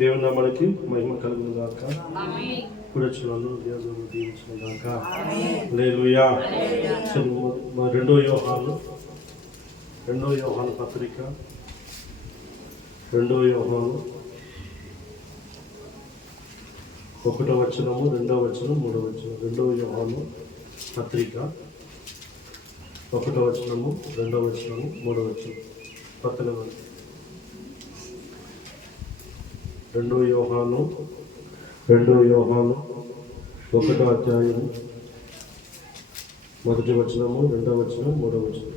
దేవుని నామానికి మహిమ కలుగును గాక. ఇప్పుడు వచ్చిన దేవుని దీవించిన గాక. హల్లెలూయా. రెండో యోహాను పత్రిక 1వ యోహాను 1వ వచనము 2వ వచనం 3వ వచనం. 2వ యోహాను పత్రిక 1వ వచనము 2వ వచనము 3వ వచనం. పక్కన 2వ యోహాను 1వ అధ్యాయము 1వ వచనము 2వ వచనం 3వ వచనం.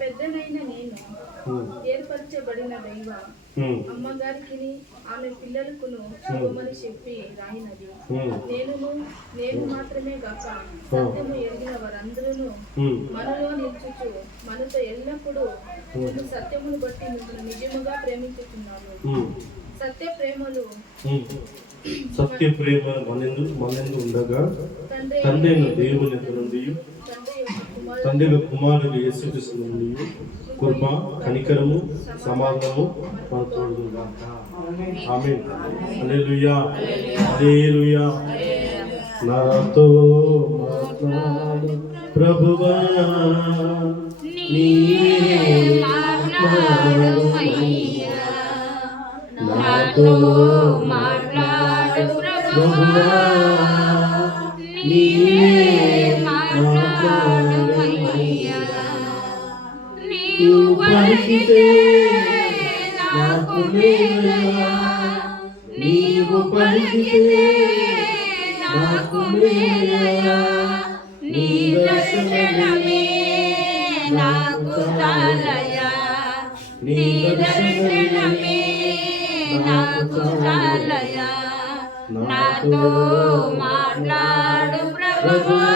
పెద్దనైన నేను ఏర్పరచబడిన దైవ అమ్మగారికి ఆమె పిల్లలకును శుభమని చెప్పి రాయినది. నేను మాత్రమే గాక సత్యము ఎరిగిన వారందరూ మనలో నిలుచుచు మనతో ఎల్లప్పుడూ సత్యమును బట్టి మిమ్మల్ని నిజముగా ప్రేమించుతున్నాను. సత్య ప్రేమ మనందు ఉండగా తండ్రి దేవుని నుండి తండ్రి కుమారుడు యేసుక్రీస్తు నుండి కృప కనికరము సమాధానము మన తోడు గాక. ఆమేన్. హల్లెలూయా. హల్లెలూయా. నాతో మాట్లాడు ప్రభువా, నీవే మాట్లాడమయ్యా. నాతో మాట్లాడు ప్రభువా, నీవే మాట్లాడమయ్యా. నీవు పలికితే నాకు మేలయ్యా, నీవు పలికితే నాకు మేలయ్యా. నీ దర్శనమే నాకు చాలయ్యా, నీ దర్శనమే నాకు చాలయ్యా. నాతో మాట్లాడు ప్రభువా,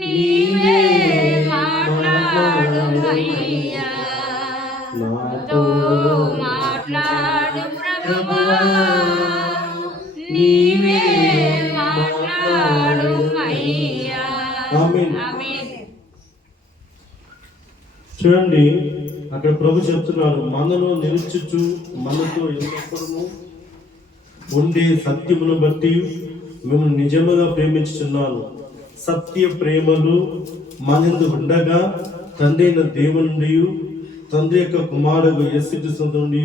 నీవే మాట్లాడమయ్యా. నాతో మాట్లాడు ప్రభువా, నీవే మాట్లాడమయ్యా. ఆమేన్. చూడండి, అక్కడ ప్రభు చెప్తున్నారు, మనలో నిలుచుచు మనతో ఎల్లప్పుడూ ఉండే సత్యమును బట్టి మేము నిజముగా ప్రేమించుచున్నాను. సత్య ప్రేమలు మనందు ఉండగా తండ్రి అయిన దేవుని నుండి తండ్రి యొక్క కుమారుడు యేసుక్రీస్తు నుండి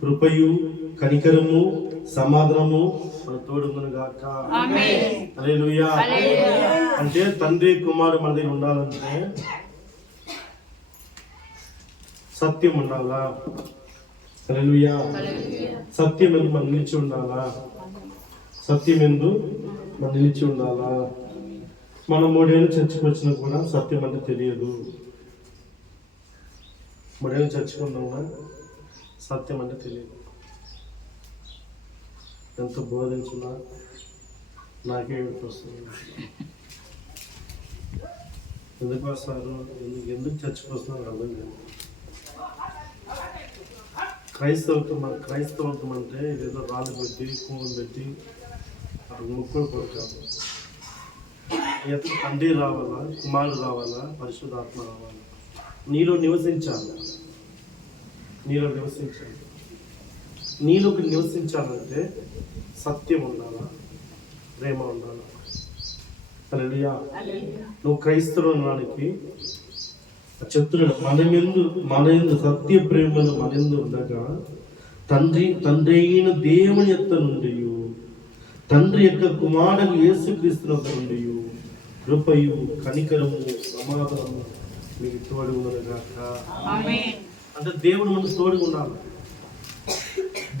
కృపయు కనికరము సమాధానము మన తోడును గాక. హల్లెలూయా. అంటే తండ్రి కుమారుడు మన దగ్గర ఉండాలంటే సత్యం ఉండాలా. హల్లెలూయా. సత్యం ఎందు మనం నిలిచి ఉండాలా. సత్యం ఎందు మనం నిలిచి ఉండాలా. మనం 3 ఏళ్ళు చర్చకు వచ్చినా కూడా సత్యం అంటే తెలియదు. 3 ఏళ్ళు చర్చకున్నా సత్యం అంటే తెలియదు. ఎంత బోధించినా నాకే ఏడుపు వస్తుంది. ఎందుకు వస్తారు, ఎందుకు చర్చకు వస్తున్నారు అర్థం లేదు. క్రైస్తవత్వం అంటే ఏదో రాళ్ళు పెట్టి పువ్వులు పెట్టి అక్కడ ముక్కులు కొడతారు. తండ్రి రావాలా, కుమారుడు రావాలా, పరిశుద్ధాత్మ రావాలా, నీలో నివసించాలి. నీలోకి నివసించాలంటే సత్యం ఉండాలా, ప్రేమ ఉండాలా. హల్లెలూయా. నువ్వు క్రైస్తవుడు అనడానికి చెప్తున్నాడు, మన యందు సత్య ప్రేమను మనందు ఉండగా తండ్రి అయిన దేవుని యొక్క నుండి తండ్రి యొక్క కుమారుడు యేసుక్రీస్తు నుండి కృపయు కనికరము సమాధానము మీకు తోడు ఉండగాక. అంటే దేవుడు మనకు తోడుగా ఉండాలి.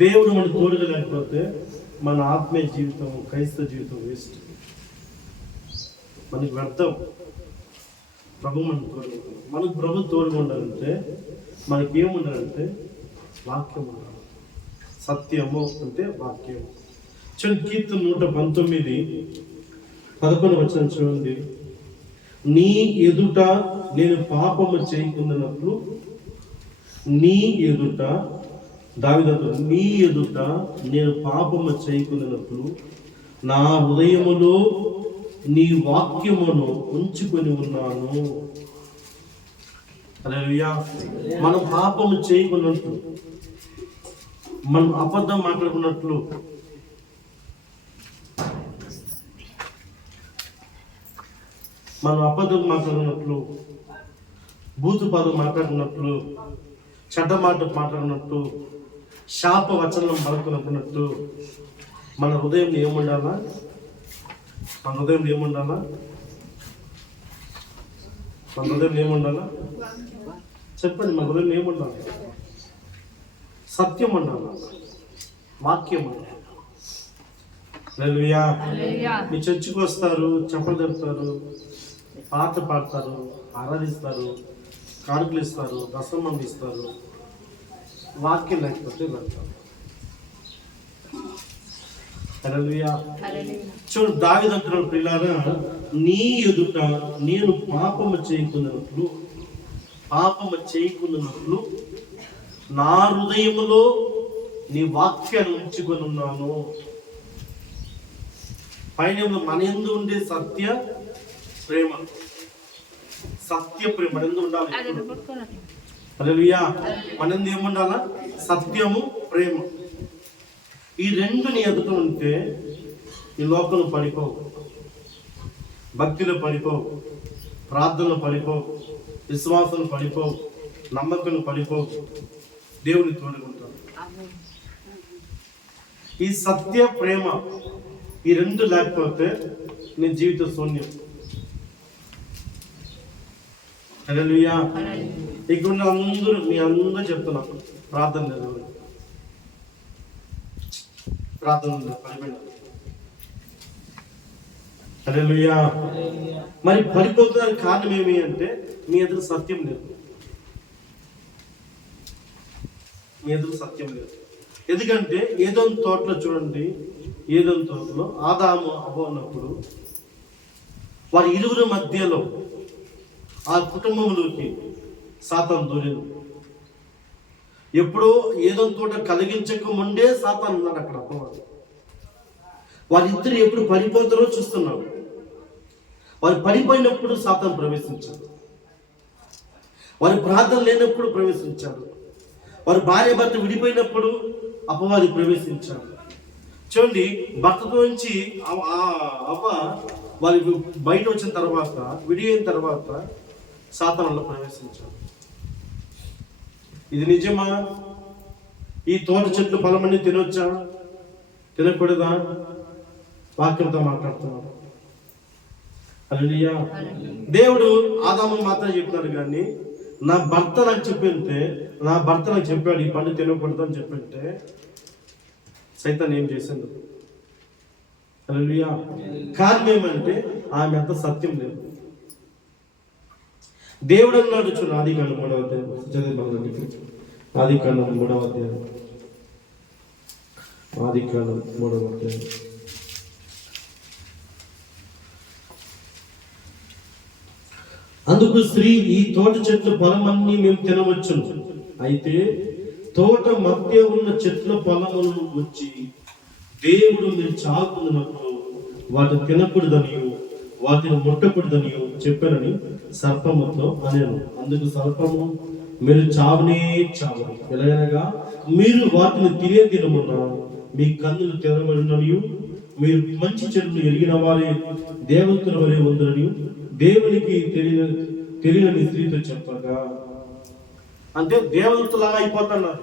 దేవుడు మనకు తోడుగా లేకపోతే మన ఆత్మీయ జీవితం, క్రైస్తవ జీవితం వేస్ట్, మనకి వ్యర్థం. ప్రభు మనకు ప్రభు తోడుగా ఉండాలంటే మనకి ఏముండాలంటే వాక్యం ఉండాలి. సత్యము అంటే వాక్యం. చూడండి, కీర్తన 119:11 వచనం చూడండి. నీ ఎదుట నేను పాపము చేయకుండానట్లు, నీ ఎదుట దావీదు నీ ఎదుట నేను పాపము చేయకుండానట్లు నా హృదయములో నీ వాక్యమును ఉంచుకొని ఉన్నాను. హల్లెలూయా. మనం పాపము చేయకున్నట్లు, మనం అబద్ధం మాట్లాడుకున్నట్లు, మనం అబద్ధం మాట్లాడినట్లు, బూతు పదం మాట్లాడినట్లు, చెడ్డ మాట మాట్లాడినట్టు, శాప వచనం పలుకున్నట్టు మన హృదయం ఏముండాలా? మన హృదయం ఏముండాలా? మన హృదయం ఏముండాలా? చెప్పండి, మన హృదయం ఏముండాలి? సత్యం ఉండాలా, వాక్యం ఉండాలి. హల్లెలూయా. మీ చర్చికి వస్తారు, చెప్పలు జరుపుతారు, పాట పాడతారు, ఆరాధిస్తారు, కానుకలు ఇస్తారు, దశమం ఇస్తారు, వాక్యం లేకపోతే వెళ్తారు. హల్లెలూయా. చూడు, దావీదు అంటున్నాడు, ప్రియులారా, నీ ఎదుట నేను పాపము చేయకున్నట్లు నా హృదయములో నీ వాక్యాన్ని ఉంచుకొని ఉన్నాను. పైన మన యందు ఉండే సత్య ప్రేమ, సత్య ప్రేమ మన యందు ఉండాలి. హల్లెలూయా. మన యందు ఏముండాలా? సత్యము, ప్రేమ. ఈ రెండు నీ ఎదుట ఉంటే ఈ లోకంలో పడిపోవు, భక్తిలో పడిపోవు, ప్రార్థనలో పడిపోవు, విశ్వాసంలో పడిపోవు, నమ్మకంలో పడిపోవు. దేవుని తోడుకుంటాడు. ఈ సత్య ప్రేమ ఈ రెండు లేకపోతే నీ జీవితం శూన్యం. హల్లెలూయా. ఇక్కడ అందరూ మీ అందరూ చెప్తున్నారు ప్రార్థన లేదు, ప్రార్థన పడిపోయినా. హల్లెలూయా. మరి పడిపోతున్న కారణం ఏమి అంటే మీ ఎదురు సత్యం లేదు, మీ ఎదురు సత్యం లేదు. ఎందుకంటే ఏదోని తోటలో చూడండి, ఏదోని తోటలో ఆదాము అవ్వ ఉన్నప్పుడు వారి ఇరువురు మధ్యలో ఆ కుటుంబంలోకి సాతాను దూరింది. ఎప్పుడో ఏదోని తోట కలిగించక ముందే సాతాను ఉన్నాడు అక్కడ అప్పవాడు. వారిద్దరు ఎప్పుడు పడిపోతారో చూస్తున్నాడు. వారు పడిపోయినప్పుడు సాతాను ప్రవేశించాడు, వారి ప్రార్థన లేనప్పుడు ప్రవేశించాడు, వారి భార్య భర్త విడిపోయినప్పుడు అపవాది ప్రవేశించాడు. చూడండి, భర్తతో నుంచి అవ్వ వారి బయట వచ్చిన తర్వాత, విడిపోయిన తర్వాత సాతానులో ప్రవేశించాడు. ఇది నిజమా? ఈ తోట చెట్లు ఫలమన్నీ తినొచ్చా, తినకూడదా? వాక్యంతో మాట్లాడుతున్నాడు. హల్లెలూయా. దేవుడు ఆదాము మాత్రం చెప్పినాడు, కానీ నా భర్త నాకు చెప్పాడు ఈ పండు తినకూడదు అని చెప్పింటే సైతాన్ ఏం చేసిండు? హల్లెలూయా. కారణం ఏమంటే ఆమె అంత సత్యం లేదు. దేవుడు అన్నాడు, చూడు, ఆదికాండం 3వ అధ్యాయం, ఆదికాండం 3వ అధ్యాయం, ఆదికాండం 3వ అధ్యాయం. అందుకు స్త్రీ, ఈ తోట చెట్ల ఫలమన్నీ మేము తినవచ్చును, అయితే తోట మధ్య ఉన్న చెట్ల ఫలములను వచ్చి దేవుడు మీరు చాకున్నప్పుడు వాటిని తినకూడదని, వాటిని ముట్టకూడదని చెప్పానని సర్పముతో అనేను. అందుకు సర్పము, మీరు చావనే చావరు, ఎలాగనగా మీరు వాటిని తినే దినమున మీ కన్నులు తెరవబడిననియు మీరు మంచి చెడును ఎరిగిన వారే దేవతల వలె ఉందని దేవునికి తెలియని స్త్రీతో చెప్పగా. అంటే దేవతలాగా అయిపోతున్నారు.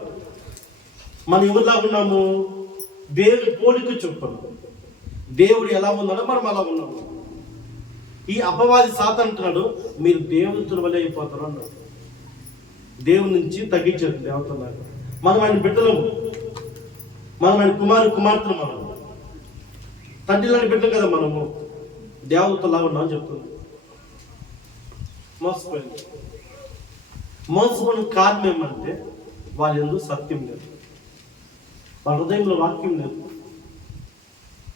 మనం ఎవరిలాగా ఉన్నాము? దేవుని పోలిక చొప్పున. దేవుడు ఎలా ఉన్నాడో మనం అలా ఉన్నాము. ఈ అపవాది సాతాను అంటున్నాడు, మీరు దేవతల వలె అయిపోతారు అన్నాడు. దేవుని నుంచి తగ్గించారు దేవతలాగా. మనం ఆయన బిడ్డలము, మనం ఆయన కుమార్తెలు, మనం తండ్రి లాంటి బిడ్డలు కదా. మనము దేవతలాగా ఉన్నామని చెప్తుంది. మోసపోయిన కారణం ఏమంటే వారి యందు సత్యం లేదు, వాళ్ళ హృదయంలో వాక్యం లేదు.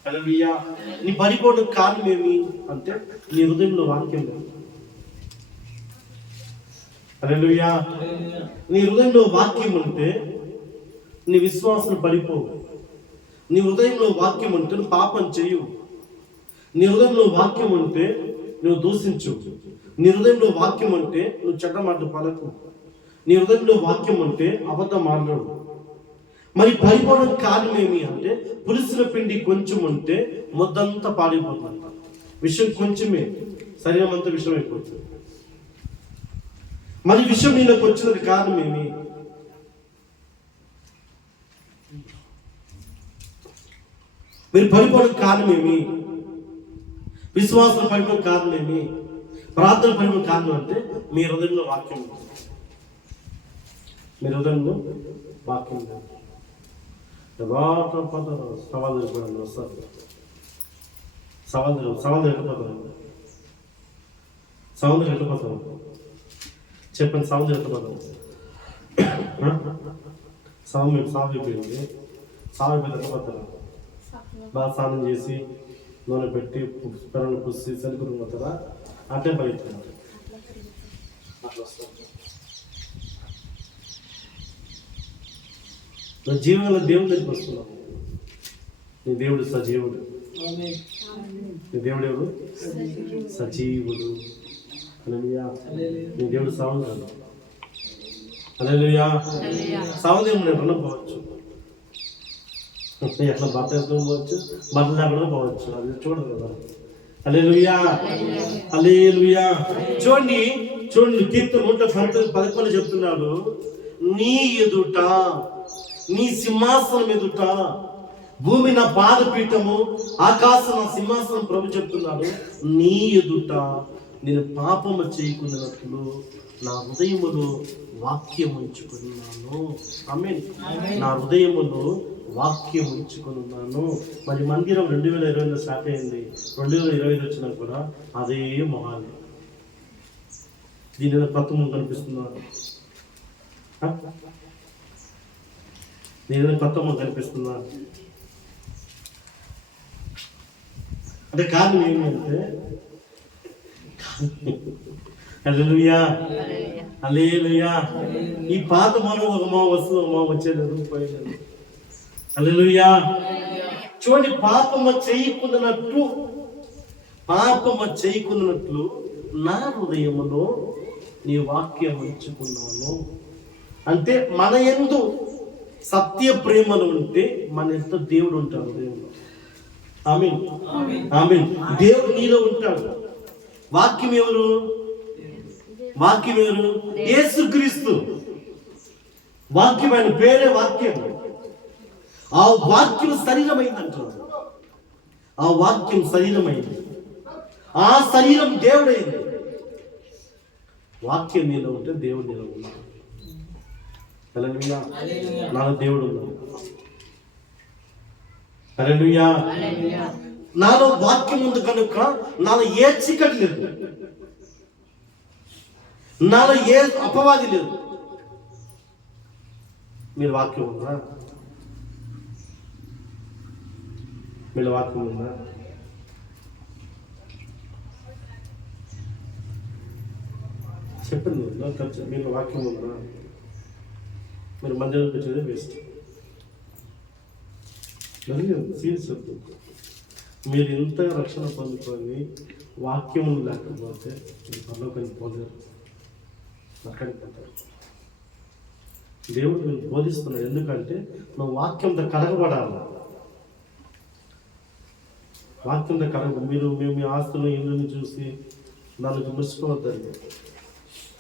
హల్లెలూయా. నీ పడిపోవడం కారణం ఏమి అంటే నీ హృదయంలో వాక్యం లేదు. హల్లెలూయా. నీ హృదయంలో వాక్యం ఉంటే నీ విశ్వాసం పడిపోవు. నీ హృదయంలో వాక్యం ఉంటే పాపం చేయు. నీ హృదయంలో వాక్యం ఉంటే నువ్వు దూషించు. నీ హృదయంలో వాక్యం ఉంటే నువ్వు చెడ్డ మాటలు పలకు. నీ హృదయంలో వాక్యం ఉంటే అబద్ధం మాట్లాడు. మరి పడిపోవడం కారణం ఏమి అంటే పులిసిన పిండి కొంచెం ఉంటే ముద్దంతా పాడైపోతుంది. విషయం కొంచెమే, శరీరం అంతా విషయం అయిపోతుంది. మరి విషయం నీలోకి వచ్చినది కారణం ఏమి? మీరు పడిపోవడం కారణం ఏమి? విశ్వాసం పడిపోవడం కారణం ఏమి? ప్రార్థన పడిపోవడం కారణం అంటే మీ హృదయంలో వాక్యం ఉంది. మీ హృదయంలో వాక్యం ఉంది. సవాల్ ఎక్కడిపోతారు? చెప్పండి, సవాల్ ఎక్కడిపోతారు? సాగిపోయింది ఎక్కడిపోతారా? బాగా స్నానం చేసి నూనె పెట్టి పెరను పుసి సరిగురు పోతారా? అట్లే పరిగెత్తున్నారు. అట్లా వస్తారు. నువ్వు జీవంలో దేవుడి దగ్గరికి వస్తున్నావు. నీ దేవుడు సజీవుడు. నీ దేవుడు ఎవరు? సజీవుడు. నీ దేవుడు సావం కాదు. హల్లెలూయా. సావదేవుడు ఎక్కడన్నా పోవచ్చు, ఎట్లా బట్ట వేసుకొని పోవచ్చు, బట్టలు లేకుండా పోవచ్చు. అది చూడదు కదా. హల్లెలూయా, హల్లెలూయా. చూడండి కీర్తన 111 చెప్తున్నాడు, నీ ఎదుట, నీ సింహాసనం ఎదుట, భూమి నా పాదపీఠము, ఆకాశం నా సింహాసనం ప్రభు చెప్తున్నాడు, నీ ఎదుట నేను పాపము చేయకున్నట్లు నా హృదయములో వాక్యం ఉంచుకున్నాను. ఆమేన్. నా హృదయములో వాక్యం ఉంచుకున్నాను. మరి మందిరం 2020లో స్టార్ట్ అయింది. 2025 వచ్చినా కూడా అదే మొహాలి. దీని కొత్త ముందు కనిపిస్తున్నారు. నేను కొత్త ముందు కనిపిస్తున్నారు అంటే కారణం ఏమంటే, హల్లెలూయా, హల్లెలూయా. ఈ పాత మనం ఒక మా వస్తుంది, ఒక మా వచ్చేది పోయేది. హల్లెలూయా. చూడండి, పాపము చేయకున్నట్లు నా హృదయములో నీ వాక్యం ఉంచుకున్నాను. అంటే మన యందు సత్య ప్రేమలు ఉంటే మన ఎంత దేవుడు ఉంటాడు హృదయంలో. ఆమేన్, ఆమేన్. దేవుడు నీలో ఉంటాడు. వాక్యం ఎవరు? యేసుక్రీస్తు. వాక్యం, ఆయన పేరే వాక్యం. ఆ వాక్యం శరీరమైంది అంటున్నాడు. ఆ వాక్యం శరీరమైంది. ఆ శరీరం దేవుడైంది. వాక్యం నీలో ఉంటే దేవుడు నీలో ఉన్నాడు. హల్లెలూయా. నాలో దేవుడు ఉన్నాడు. హల్లెలూయా. నాలో వాక్యం ఉంది కనుక నాలో ఏ చీకటి లేదు, నాలో ఏ అపవాది లేదు. మీరు వాక్యం ఉందా? మీరు వాక్యం ఉందా? చెప్పండి. మీరు వాక్యం ఉందా? మీరు మందిరానికి వచ్చేది వేస్ట్. సీరియస్ చెప్తుంది. మీరు ఇంత రక్షణ పొందుకొని వాక్యం లేకపోతే మీరు పరలోకానికి పోలేరు, అక్కడికి పోతారు. దేవుడు మీరు బోధిస్తున్నాడు. ఎందుకంటే నువ్వు వాక్యంతో కడగబడాలి. వాక్యంతో మీరు మీ ఆస్తులు ఇల్లుని చూసి దానికి ముసుకోవద్దండి.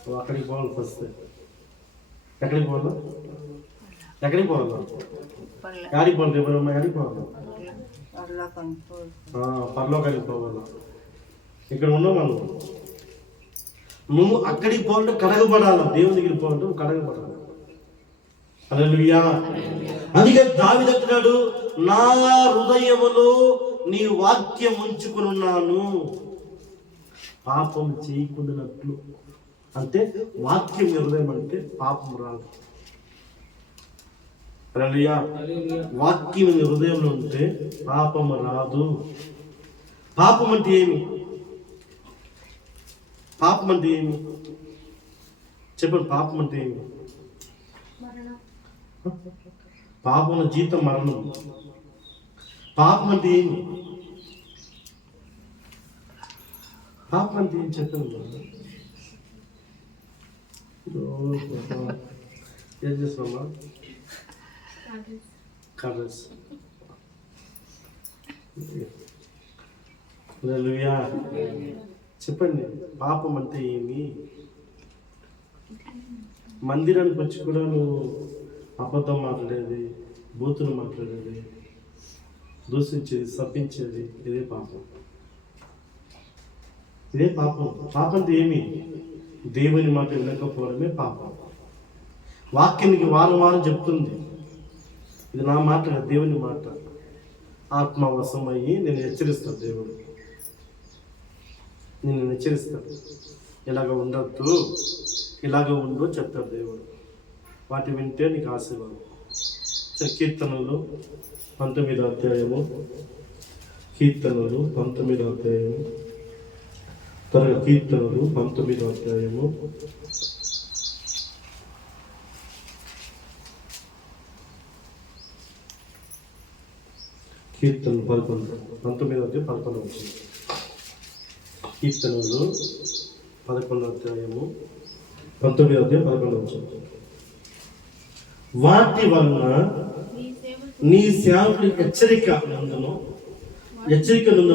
నువ్వు అక్కడికి పోవాలి. ఫస్ట్ ఎక్కడికి పోవాలా? యాడికి పోవాలి? యాడికి పోవాలి? పరలోకానికి పోవాలి. ఇక్కడ ఉన్నావు నువ్వు అక్కడికి పోవాలంటే కడగబడాలి. దేవుని దగ్గరికి పోవాలంటే నువ్వు కడగబడాలి. హల్లెలూయా. అందుకే దావీదు అంటున్నాడు, నా హృదయములో నీ వాక్యం ఉంచుకున్నాను, పాపం చేయకుండానట్లు. అంటే వాక్యం హృదయం అంటే పాపం రాదు. హల్లెలూయా. వాక్యం హృదయంలో ఉంటే పాపం రాదు. పాపం అంటే ఏమి? చెప్పండి. పాపం అంటే ఏమి? పాపం జీతం మరణం. పాపం అంటే ఏమి? పాపం అంటే ఏం చెప్పాను? ఏం చేస్తున్నామా? కర్రస్. హల్లెలూయా. చెప్పండి, పాపం అంటే ఏమి? మందిరానికి వచ్చి కూడా నువ్వు అబద్ధం మాట్లాడేది, బూతులు మాట్లాడేది, దూషించేది, శపించేది, ఇదే పాపం. ఇదే పాపం. పాపం అంటే ఏమి? దేవుని మాట వినకపోవడమే పాపం. వాక్యానికి వారం వారం చెప్తుంది. ఇది నా మాట కాదు, దేవుని మాట. ఆత్మవశం అయ్యి నేను హెచ్చరిస్తాను. దేవుడు నేను హెచ్చరిస్తాను. ఇలాగ ఉండద్దు, ఇలాగ ఉండు చెప్తాడు దేవుడు. వాటి వింటే నీకు ఆశీర్వాదం. కీర్తనలు 19వ అధ్యాయము, కీర్తనలు 19వ అధ్యాయము, కీర్తనలు 19వ అధ్యాయము, కీర్తనలు 19వ అధ్యాయం 11వ వచనం. కీర్తనలు 11వ అధ్యాయము 19వ అధ్యాయం 11వ వచనం. వాటి వలన నీ సేవకుడి హెచ్చరిక నందును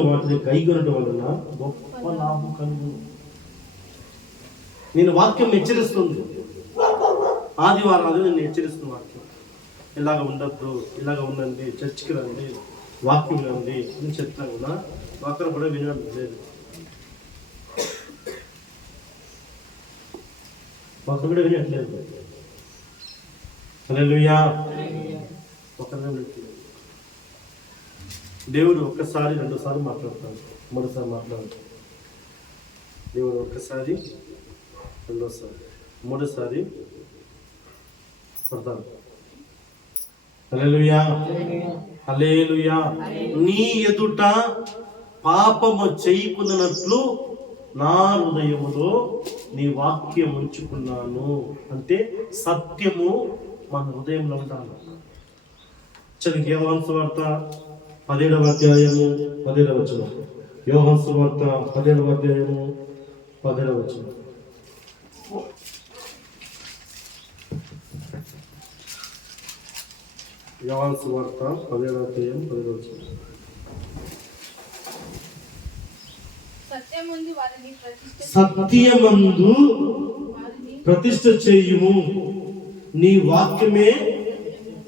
వాటిని కైగొనడం వలన గొప్ప లాభం కలుగును. నేను వాక్యం హెచ్చరిస్తుంది. ఆదివారాలు నేను హెచ్చరిస్తున్న వాక్యం. ఇలాగ ఉండద్దు, ఇలాగ ఉండండి, చర్చికి రండి, వాక్యం రండి అని చెప్తాను కదా. ఒకరు కూడా వినడం లేదు. ఒకరు కూడా వినట్లేదు. హల్లెలూయా. ఒకరు వినట్లేదు. దేవుడు ఒక్కసారి, రెండోసారి మాట్లాడతాడు, మూడోసారి మాట్లాడతాడు. దేవుడు ఒక్కసారి, రెండోసారి, మూడోసారి పడతాడు. హల్లెలూయా, హల్లెలూయా. నీ ఎదుట పాపము చేయకున్నట్లు నా హృదయములో నీ వాక్యం ఉంచుకున్నాను. అంటే సత్యము మన హృదయంలో ఉండాలి. చదివి యోహాను సువార్త 17వ అధ్యాయము 17వ వచనం. యోహాను సువార్త 17వ అధ్యాయము 17వ వచనం. యోహాను సువార్త 17వ అధ్యాయం 17వ వచనం. సత్యమందు ప్రతిష్ఠ చేయుము, నీ వాక్యమే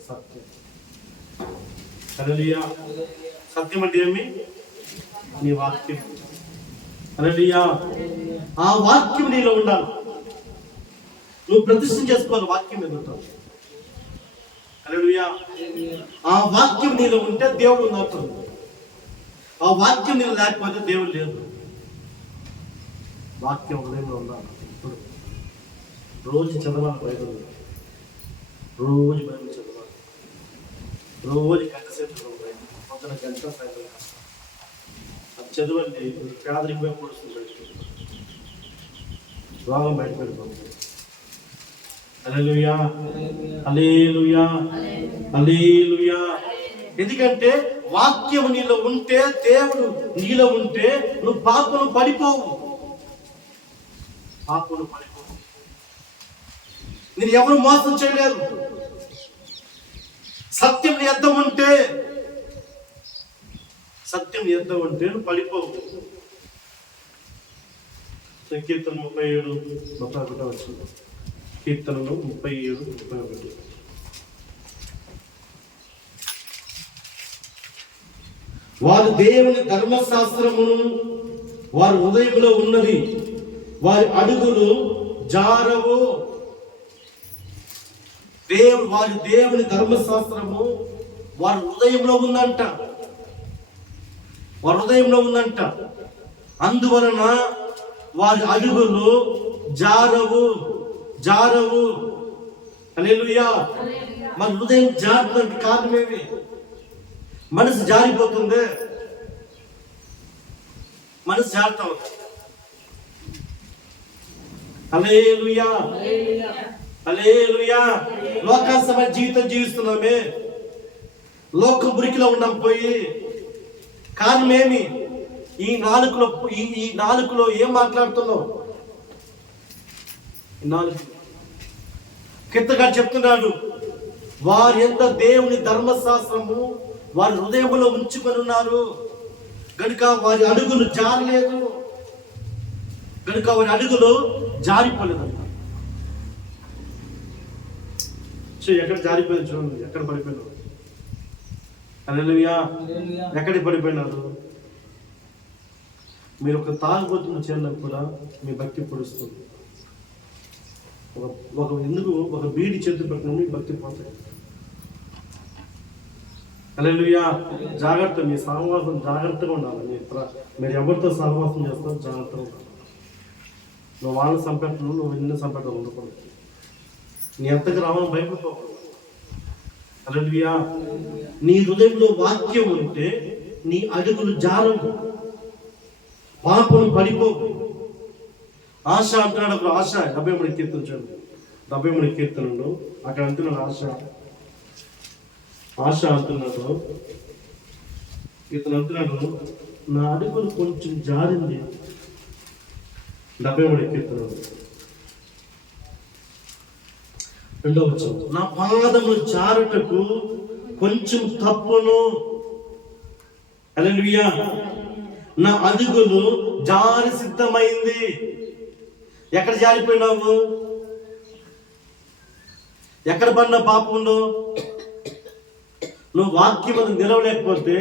సత్యం. హల్లెలూయా. సత్యం అంటే ఏమి? నీ వాక్యం. హల్లెలూయా. ఆ వాక్యం నీలో ఉండాలి. నువ్వు ప్రతిష్ఠ చేసుకోవాలి వాక్యం ఎదుట. హల్లెలూయా. ఆ వాక్యం నీలో ఉంటే దేవుడు ఉన్నాడు. ఆ వాక్యం నీలో లేకపోతే దేవుడు లేదు. వాక్యం హృదయంలో ఉండాలి. ఇప్పుడు రోజు చదవాలి బైబిల్. రోజు బైబిల్ చదవాలి. రోజు గంట సేపు చదవాలి. పొద్దున గంట, సాయంత్రం గంట. అది చదవండి. పేదరికమే పొడుస్తుంది బయటకు. రోగం బయట పెట్టుకోండి. హల్లెలూయా, హల్లెలూయా, హల్లెలూయా. ఎందుకంటే వాక్యం నీలో ఉంటే, దేవుడు నీలో ఉంటే నువ్వు పాపను పడిపోవు. పాపను పడిపోవు. నేను ఎవరు మోసం చేయలేరు. సత్యం నీ యొద్ద ఉంటే, సత్యం నీ యొద్ద ఉంటే నువ్వు పడిపోవు. కీర్తన 37:31 వచ్చింది. కీర్తనలు 37:31. వారు దేవుని ధర్మశాస్త్రమును వారి హృదయంలో ఉన్నది, వారి అడుగులు జారవు. వారి దేవుని ధర్మశాస్త్రము వారి హృదయంలో ఉందంట. వారి హృదయంలో ఉందంట. అందువలన వారి అడుగులు జారవు. హల్లెలూయా. మన హృదయం జారడానికి కారణమేమి? మనసు జారిపోతుంది. మనసు జారుతా ఉంది. హల్లెలూయా, హల్లెలూయా. లోకాసమైన జీవితం జీవిస్తున్నామే. లోక మురికిలో ఉన్నాం పోయి. కారణమేమి? ఈ నాలుకలో ఏం మాట్లాడుతున్నావు? కీర్తనకారుడు చెప్తున్నాడు, వారు ఎంత దేవుని ధర్మశాస్త్రము వారి హృదయంలో ఉంచుకొని ఉన్నారు కనుక వారి అడుగులు జారలేదు, కనుక వారి అడుగులు జారిపోలేదంట. ఎక్కడ జారిపోయింది చూడండి, ఎక్కడ పడిపోయినారు? హల్లెలూయా. ఎక్కడికి పడిపోయినారు? మీరు ఒక తాగుబోతున్న చేరినప్పుడు కూడా మీ భక్తి పొడుస్తుంది. ఒక బీడి చేతులు పెట్టిన మీ భక్తి పోతాయి. హల్లెలూయా. జాగ్రత్త, మీ సహవాసం జాగ్రత్తగా ఉండాలి. మీరు ఎవరితో సహవాసం చేస్తారో జాగ్రత్తగా ఉండాలి. నువ్వు వాళ్ళని సంపెట్టను, నువ్వు ఎన్ని సంపెట్టను ఉండకూడదు. నీ ఎంతకు రావాలని భయపడిపోకూడదు. హల్లెలూయా. నీ హృదయంలో వాక్యం ఉంటే నీ అడుగులు జారవు, పాపం పడిపోవు. ఆశ అంటున్నాడు అప్పుడు. ఆశ 73 కీర్తన చూడండి, 73 కీర్తనలో అక్కడ అంటున్నాడు ఆశ అంటున్నాడు. ఇతను అంటున్నాడు, నా అడుగులు కొంచెం జారింది. 73 కీర్తనలో 2వ వచనం, నా పాదములు జారుటకు కొంచెం తప్పును. హల్లెలూయా. నా అడుగులు జారి సిద్ధమైంది. ఎక్కడ జారిపోయినావు? ఎక్కడ పడిన పాపంలో? నువ్వు వాక్యం మీద నిలవలేకపోతే,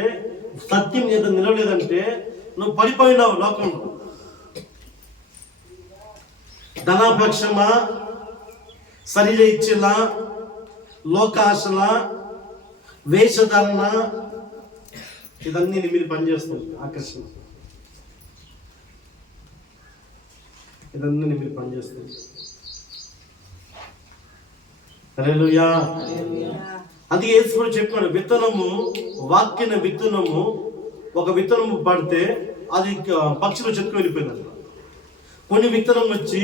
సత్యం మీద నిలవలేదంటే నువ్వు పడిపోయినావు లోకంలో. ధనాపేక్షమా, శరీర ఇచ్చలా, లోకాశల, వేషధారణ, ఇదన్నీ మీరు పనిచేస్తుంది. ఆకర్షణ, ఇదన్నీ మీరు పనిచేస్తుంది. హల్లెలూయా. అది యేసు కూడా చెప్పాడు, విత్తనము, వాక్యన విత్తనము, ఒక విత్తనము పడితే అది పక్షులు చెట్టుకు వెళ్ళిపోయిందంట. కొన్ని విత్తనం వచ్చి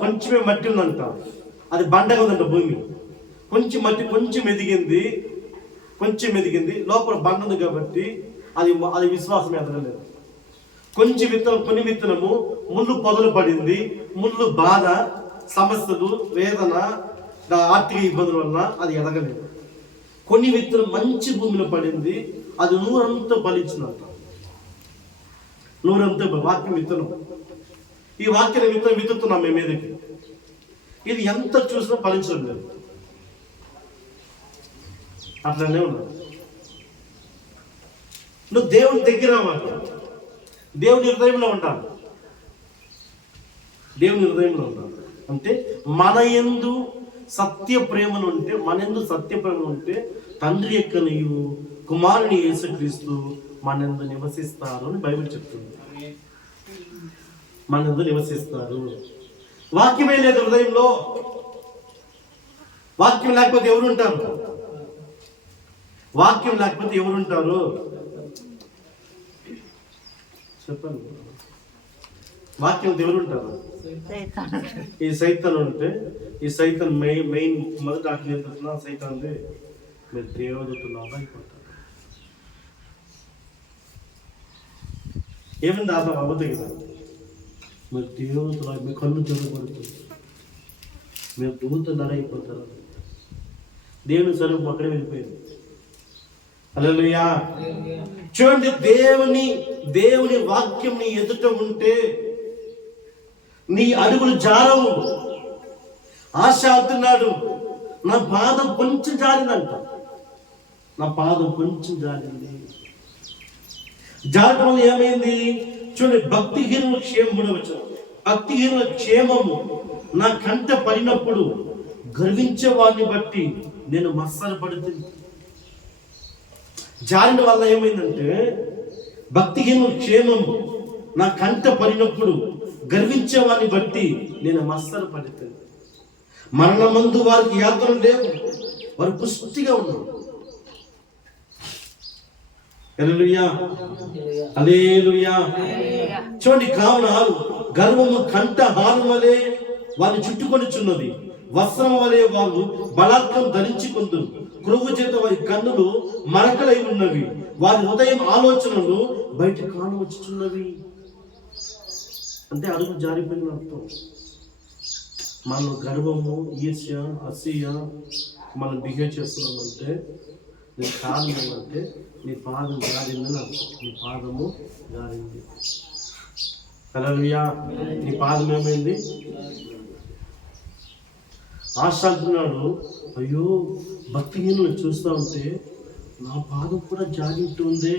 కొంచెమే మట్టి ఉందంట, అది బండగా ఉందంట భూమి. కొంచెం మట్టి కొంచెం ఎదిగింది, లోపల బండ ఉంది కాబట్టి అది విశ్వాసం ఎదగలేదు. కొన్ని విత్తనము ముళ్ళు పొదలు పడింది, ముళ్ళు బాధ, సమస్యలు, వేదన, ఆర్థిక ఇబ్బందుల వల్ల అది ఎదగలేదు. కొన్ని విత్తనం మంచి భూమిలో పడింది, అది నూరంతా ఫలించిందంట. నూరంతా వాక్యం విత్తనం. ఈ వాక్యం విత్తుతున్నాం మేము మీదకి. ఇది ఎంత చూసినా ఫలించడం లేదు. అట్లనే ఉన్నాడు. నువ్వు దేవుని దగ్గర అవ్వాలి, దేవుని హృదయంలో ఉంటాను. దేవుని హృదయంలో ఉంటాను అంటే మన యందు సత్య ప్రేమను ఉంటే తండ్రి యొక్క నీవు కుమారుని యేసుక్రీస్తు మనందు నివసిస్తారు అని బైబిల్ చెప్తుంది. మనందు నివసిస్తారు. వాక్యమే లేదు హృదయంలో. వాక్యం లేకపోతే ఎవరుంటారు? చెప్పండి. వాక్యం ఎవరుంటారు? ఈ సైతాన్ ఉంటే, ఈ సైతాన్ మెయిన్ మొదట ఆజ్ఞ సైతాన్ మీరు దేవదూతలాగా అయిపోతారు. ఏమైంది? అర్థం అవ్వదు కదా. మీరు దేవతలా, మీ కళ్ళు జరగబడుతుంది, మీరు దూతలాగా అయిపోతారు. దేవుని స్వరూపం అక్కడే వెళ్ళిపోయింది. హల్లెలూయా. చూడండి, దేవుని వాక్యం నీ ఎదుట ఉంటే నీ అడుగులు జారవు. ఆశ అంటున్నాడు, నా పాదం కొంచెం జారిందంట. జారటం వల్ల ఏమైంది? చూడండి, భక్తిహీనుల క్షేమము నా కంట పడినప్పుడు గర్వించే వారిని బట్టి నేను మత్సర పడుతుంది. జారిన వల్ల ఏమైందంటే, భక్తిహీనుల క్షేమము నా కంట పడినప్పుడు గర్వించే వారిని బట్టి నేను మత్సర పడుతుంది. మరణమందు వారికి యాత్ర లేవు, వారు పుష్టిగా ఉన్నారు. హల్లెలూయా, హల్లెలూయా. చూడండి, కావున గర్వము కంట హారం వలె వారిని చుట్టుకొనిచున్నది, వస్త్రం వలె వారు బలాత్కం ధరించుకుందరు. క్రొవ్వు చేత వారి కన్నులు మరకలై ఉన్నవి, వారి హృదయం ఆలోచనలు బయట కానవచ్చుచున్నవి. అంటే అడుగు జారిపోయిన అర్థం. మనం గర్వము, ఈర్ష్య, అసూయ మనం బిహేవ్ చేస్తున్నామంటే నీ కారణం ఏమంటే నీ పాదం జారిందని అర్థం. నీ పాదము జారింది. హల్లెలూయా. నీ పాదం ఏమైంది? ఆశ అంటున్నాడు, అయ్యో భక్తిహీనులు చూస్తూ ఉంటే నా పాదం కూడా జారింటుందే,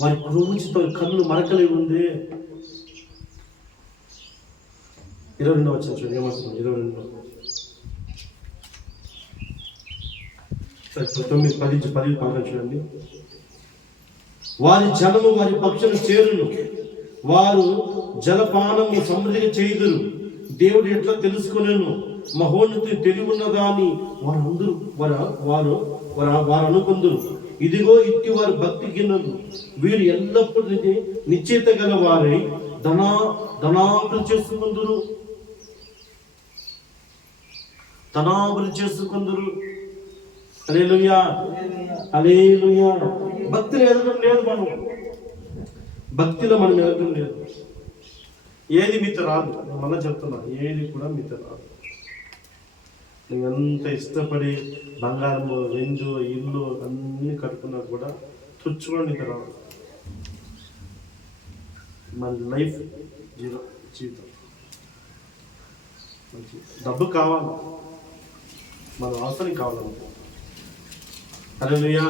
వారి క్రొవ్వుతో కన్ను మరకలే ఉంది. 22 వచ్చిన చూడండి ఏమంటున్నాడు. 22 9-10 చూడండి. వారి జలము వారి పక్షులు చేరును, వారు జలపానము సమృద్ధిగా చేయుదురు. దేవుడు ఎట్లా తెలుసుకునేను, మహోన్నతి తెలివున్నదా అని వారు అనుకుందరు. ఇదిగో ఇట్టి వారు భక్తి గిన్నెలు, వీరు ఎల్లప్పుడూ నిశ్చయిత గల వారై ధనాభివృద్ధి చేసుకుందరు. హల్లెలూయా, హల్లెలూయా. భక్తిలో ఎదగడం లేదు. మనం భక్తిలో మనం ఎదగడం లేదు. ఏది మీతో రాదు. మళ్ళీ చెప్తున్నా, ఏది కూడా మీతో రాదు. నువ్వు ఎంత ఇష్టపడి బంగారము, వెంజు, ఇల్లు అన్నీ కట్టుకున్నా కూడా తుచ్చుకొని నీకు రాదు. మన లైఫ్ జీవితం మంచి డబ్బు కావాలి, మన అవసరం కావాలంటే. హల్లెలూయా.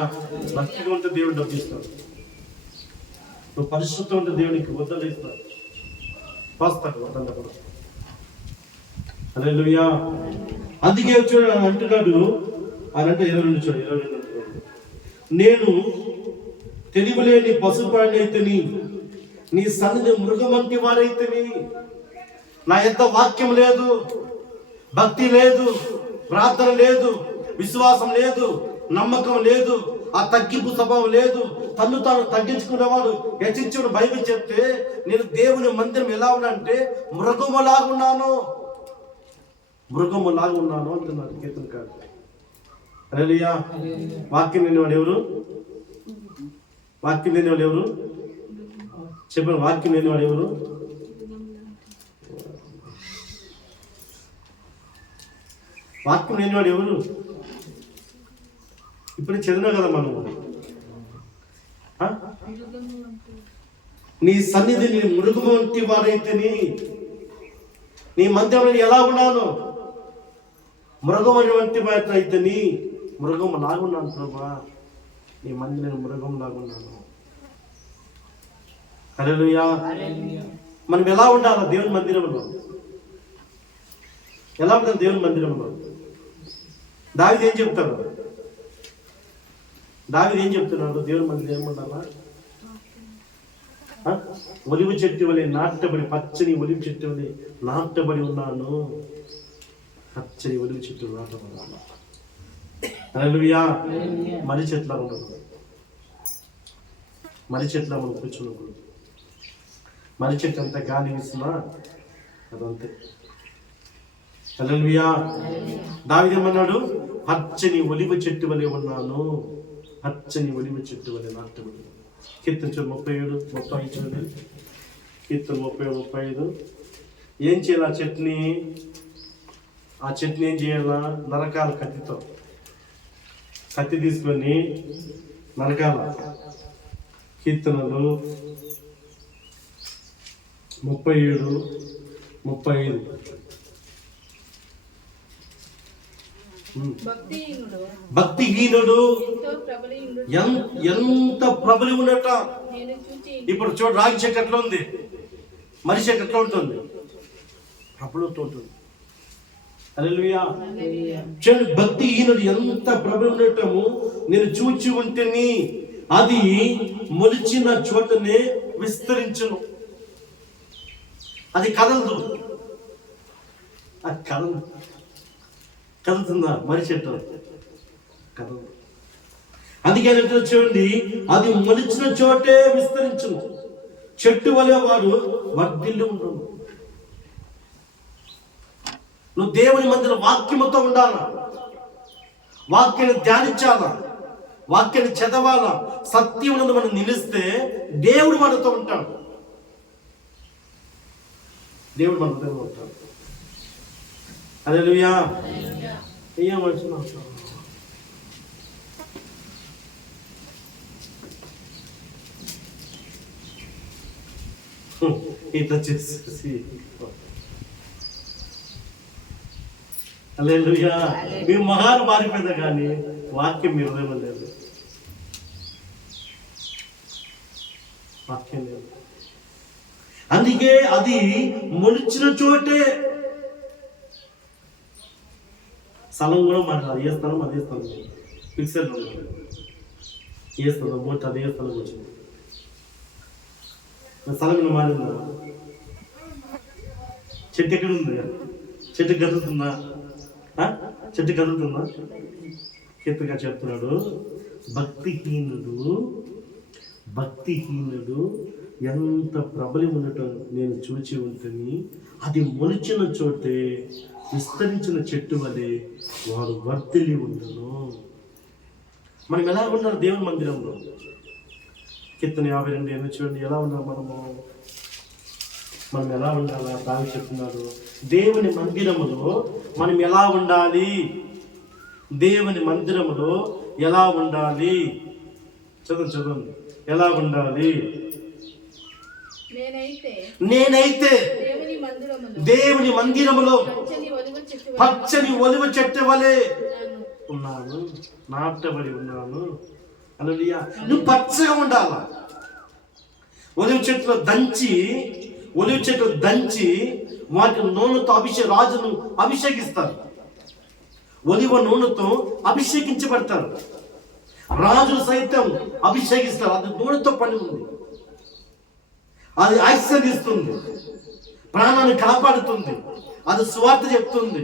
భక్తిగా ఉంటే దేవుడు డబ్బు ఇస్తాడు. నువ్వు పరిశుద్ధం ఉంటే దేవునికి వద్దలు ఇస్తాడు, పాస్తాడు వద్దంట కూడా. హల్లెలూయా. అందుకే చూడండి అంటున్నాడు, ఆయన అంటే 22 చూడండి. నేను తెలివిలేని పశుప్రాణి అయితేని, నీ సన్నిధి మృగం వంటి వారైతేని. నా యొక్క వాక్యం లేదు, భక్తి లేదు, ప్రార్థన లేదు, విశ్వాసం లేదు, నమ్మకం లేదు, ఆ తగ్గింపు స్వభావం లేదు, తను తాను తగ్గించుకునేవాడు హెచ్చించుడు బైబిల్ చెప్తే నేను దేవుని మందిరం ఎలా ఉన్నా అంటే మృగములాగున్నాను అంటున్నాడు కీర్తనకారుడు. హల్లెలూయా. వాక్యం లేనివాడు ఎవరు? చెప్పండి, వాక్యం లేనివాడు ఎవరు? వాక్యం లేనివాడు ఎవరు? ఇప్పుడు చదివినా కదా మనం. నీ సన్నిధి నీ మృగము వంటి వారైతే నీ మందిరంలో ఎలా ఉన్నాను? మృగం వంటి వారితో అయితే మృగం లాగున్నాను ప్రభా, నీ మందిరం మృగం లాగున్నాను. హల్లెలూయా. మనం ఎలా ఉండాలి దేవుని మందిరంలో? ఎలా ఉంటాం దేవుని మందిరంలో? దావీదు ఏం చెప్తాడు? దేవుని మందిరం ఏముండాలా? ఒలివ చెట్టు వలె నాటబడి, పచ్చని ఒలివ చెట్టు వలె నాటబడి ఉన్నాను. పచ్చని ఒలివ చెట్టు నాటబడాలి. హల్లెలూయా. మర్రి చెట్లా ఉండకూడదు, మర్రి చెట్లా మనం కూర్చోకూడదు. మర్రి చెట్టు అంతా గాలి వీసినా అదంతే. హల్లెలూయా. దావీదు ఏమన్నాడు? పచ్చని ఒలివ చెట్టు వలె ఉన్నాను, పచ్చని ఒలివ చెట్టు వలె నాటబడి. కీర్తన 37-35 చూడండి. కీర్తన 30-35. ఏం చేయాలి? ఆ చెట్టుని ఏం చేయాలా? నరకాల కత్తితో. కత్తి తీసుకొని నరకాల. కీర్తనలు 37-35. భక్తిహీనుడు ఎంత ప్రబలి ఉన్నట. ఇప్పుడు చూడు, రాగి చెట్టు ఎట్లా ఉంది, మర్రి చెట్టు ఎట్లా ఉంటుంది? ప్రబలుతూ ఉంటుంది. హల్లెలూయా. చూడండి, భక్తిహీనుడు ఎంత ప్రబలి ఉండటము నేను చూచి ఉంటేని అది మొలిచిన చోటనే విస్తరించును. అది కదలదు. కదులుతుందా? మర్రి చెట్టు కదలదు. అందుకే చూడండి, అది మొలిచిన చోటే విస్తరించును. చెట్టు వలె వారు వర్ధిల్లి ఉండరు. నువ్వు దేవుని మందిర వాక్యముతో ఉండాలా, వాక్యాన్ని ధ్యానించాలా, వాక్యాన్ని చదవాలా. సత్యం ఉన్నది మనం నిలిస్తే దేవుడు మనతో ఉంటాడు, దేవుడు మనతో ఉంటాడు. హల్లెలూయా. ఇట్లా చేసేసి హల్లెలూయా. మీ మొహాలు మారిపోయిందా కానీ వాక్యం మీ హృదయంలో లేదు, వాక్యం లేదు. అందుకే అది మొలిచిన చోటే స్థలం కూడా మాట్లాడాలి. ఏ స్థలం అదే స్థలం, ఫిక్సెడ్ ఏ స్థలం మూట అదే స్థలం వచ్చింది. స్థలం ఇలా మారిందా? చెట్టు ఎక్కడ ఉంది? చెట్టు కదులుతుందా? చెట్టు కదులుతుందా? కీర్తిగా చెప్తున్నాడు, భక్తిహీనుడు ఎంత ప్రబలం ఉండటం నేను చూచి ఉంటుంది. అది మొలిచిన చోటే విస్తరించిన చెట్టు వలె వాడు వర్తిల్లి ఉండను. మనం ఎలా ఉండాలి దేవుని మందిరంలో? కీర్తన 52 చూడండి, ఎలా ఉన్నాం మనం ఎలా ఉండాలా? దావి చెప్తున్నాడు, దేవుని మందిరములో మనం ఎలా ఉండాలి? దేవుని మందిరములో ఎలా ఉండాలి? చదవండి, ఎలా ఉండాలి? నేనైతే దేవుని మందిరములో పచ్చని ఒలివ చెట్టు వలె ఉన్నాను, నాటబడి ఉన్నాను. హల్లెలూయా. నువ్వు పచ్చగా ఉండాలా. ఒలివ చెట్లు దంచి వాటి నూనెతో రాజును అభిషేకిస్తారు. ఒలివ నూనెతో అభిషేకించబడతారు. రాజులు సైతం అభిషేకిస్తారు. అది నూనెతో పని ఉంది. అది ఆశీర్వదిస్తుంది, ప్రాణాన్ని కాపాడుతుంది, అది స్వార్థ చెప్తుంది.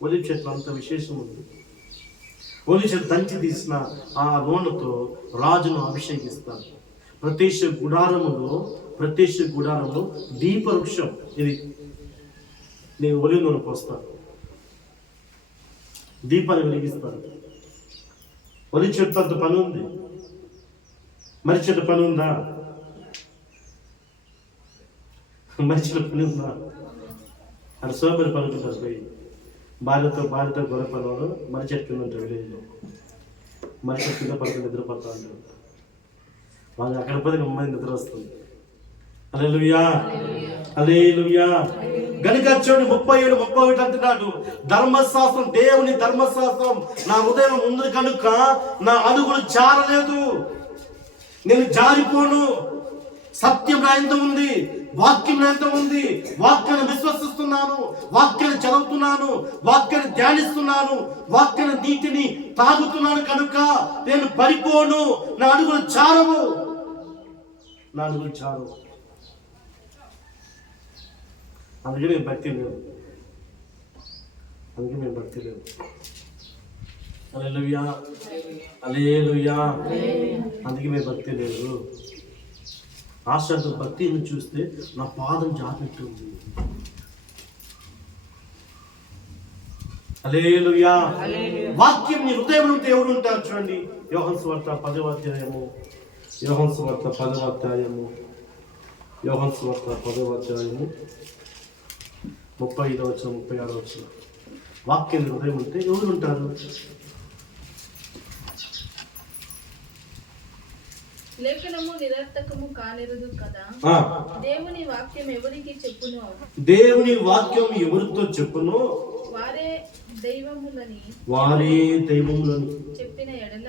ఒలివ చెట్లు అంత విశేషం ఉంది. ఒలివ చెట్లు దంచి తీసిన ఆ నూనెతో రాజును అభిషేకిస్తారు. ప్రత్యక్ష గుడారములో దీపవృక్షం ఇది. నేను ఒలివ నూనె పోస్తాను, దీపాన్ని వెలిగిస్తాను. ఒలివ చెట్టు అంత పని ఉంది. మరి చెట్టు పని ఉందా? మనిషిలో పని ఉందా? అది సోమరి పనుకుంటారు. పోయి భార్యతో గొడవ పనులు మరి చెట్టు కింద ఉంటారు. విలేజ్లో మరి చెట్టు కింద పడుకుని నిద్రపోతా ఉంటారు. వాళ్ళు అక్కడ పోతే అమ్మాయి నిద్ర వస్తుంది. హల్లెలూయా, హల్లెలూయా. గనుక చూడండి 37-31 అంటున్నాడు, ధర్మశాస్త్రం, దేవుని ధర్మశాస్త్రం నా హృదయం ఉంది కనుక నా అడుగులు జారలేదు, నేను జారిపోను. సత్యం నా ఎంత ఉంది, వాక్యం నా ఎంత ఉంది. వాక్యాన్ని విశ్వసిస్తున్నాను, వాక్యాన్ని చదువుతున్నాను, వాక్యాన్ని ధ్యానిస్తున్నాను, వాక్యాన్ని నీటిని తాగుతున్నాను కనుక నేను పడిపోను. నా అడుగులు చారవు. అందుకే మేము భక్తి లేదు. హల్లెలూయా, హల్లెలూయా. అందుకే మేము భక్తి లేదు. ఆశ్చర్య భక్తిని చూస్తే నా పాదం జారినట్టు ఉంది. హల్లెలూయా. వాక్యం నీ హృదయంలో ఉంటే ఎవరు ఉంటారు? చూడండి, యోహాను సువార్త 10వ అధ్యాయము 35-36. వాక్యం హృదయం ఉంటే ఎవరు ఉంటారు? లేఖనము నిరర్థకము కానిరదు కదా. దేవుని వాక్యం ఎవరికి చెప్పునో, దేవుని వాక్యం ఎవరితో చెప్పునో వారే దైవములని చెప్పిన ఎడల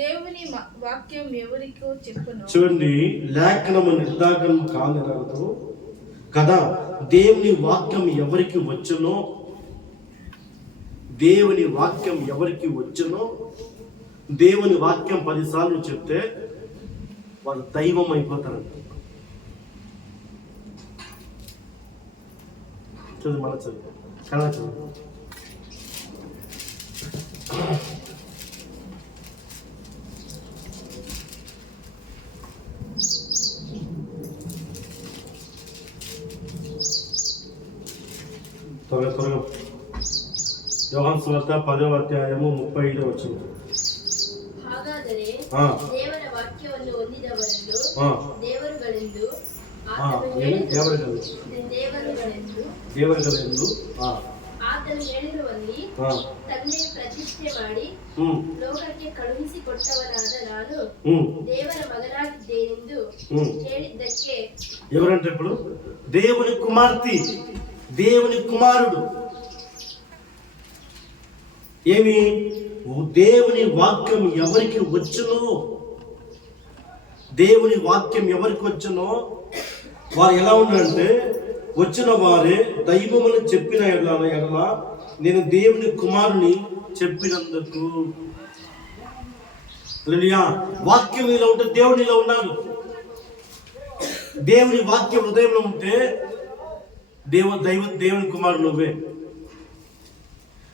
దేవుని వాక్యం ఎవరికో చెప్పునో. చూడండి, లేఖనము నిర్ధాకం కానిరదు కదా. దేవుని వాక్యం ఎవరికి వచ్చునో, దేవుని వాక్యం ఎవరికి వచ్చునో, దేవుని వాక్యం 10 సార్లు చెప్తే వాళ్ళు దైవం అయిపోతారంట. చదువు, మన చదువు, కళ చదువు. త్వరగా యోహాను సువార్త 10వ అధ్యాయము 35వ వచనం. ಹಾಗಾದರೆ ದೇವರ ವಾಕ್ಯವನ್ನು ಹೊಂದಿದವರನ್ನು ದೇವರುಗಳೆಂದು ಆತನು ಹೇಳಿರುವಲ್ಲಿ ತಂದೆ ಪ್ರತಿಷ್ಠೆ ಮಾಡಿ ಲೋಕಕ್ಕೆ ಕಳುಹಿಸಿಕೊಟ್ಟವನಾದ ನಾನು ದೇವರ ಮಗನಾಗಿದ್ದೇನೆಂದು ಹೇಳಿದ್ದಕ್ಕೆ ఎవరంటే ఇప్పుడు దేవుని కుమార్తె, దేవుని కుమారుడు. ఏమి దేవుని వాక్యం ఎవరికి వచ్చునో, దేవుని వాక్యం ఎవరికి వచ్చునో వారు ఎలా ఉన్నారంటే, వచ్చిన వారే దైవమును చెప్పిన ఎడల నేను దేవుని కుమారుని చెప్పినందుకు. వాక్యం ఇలా ఉంటే దేవునిలో ఉన్నాడు. దేవుని వాక్యం హృదయంలో ఉంటే దేవుని కుమారుడు నువ్వే.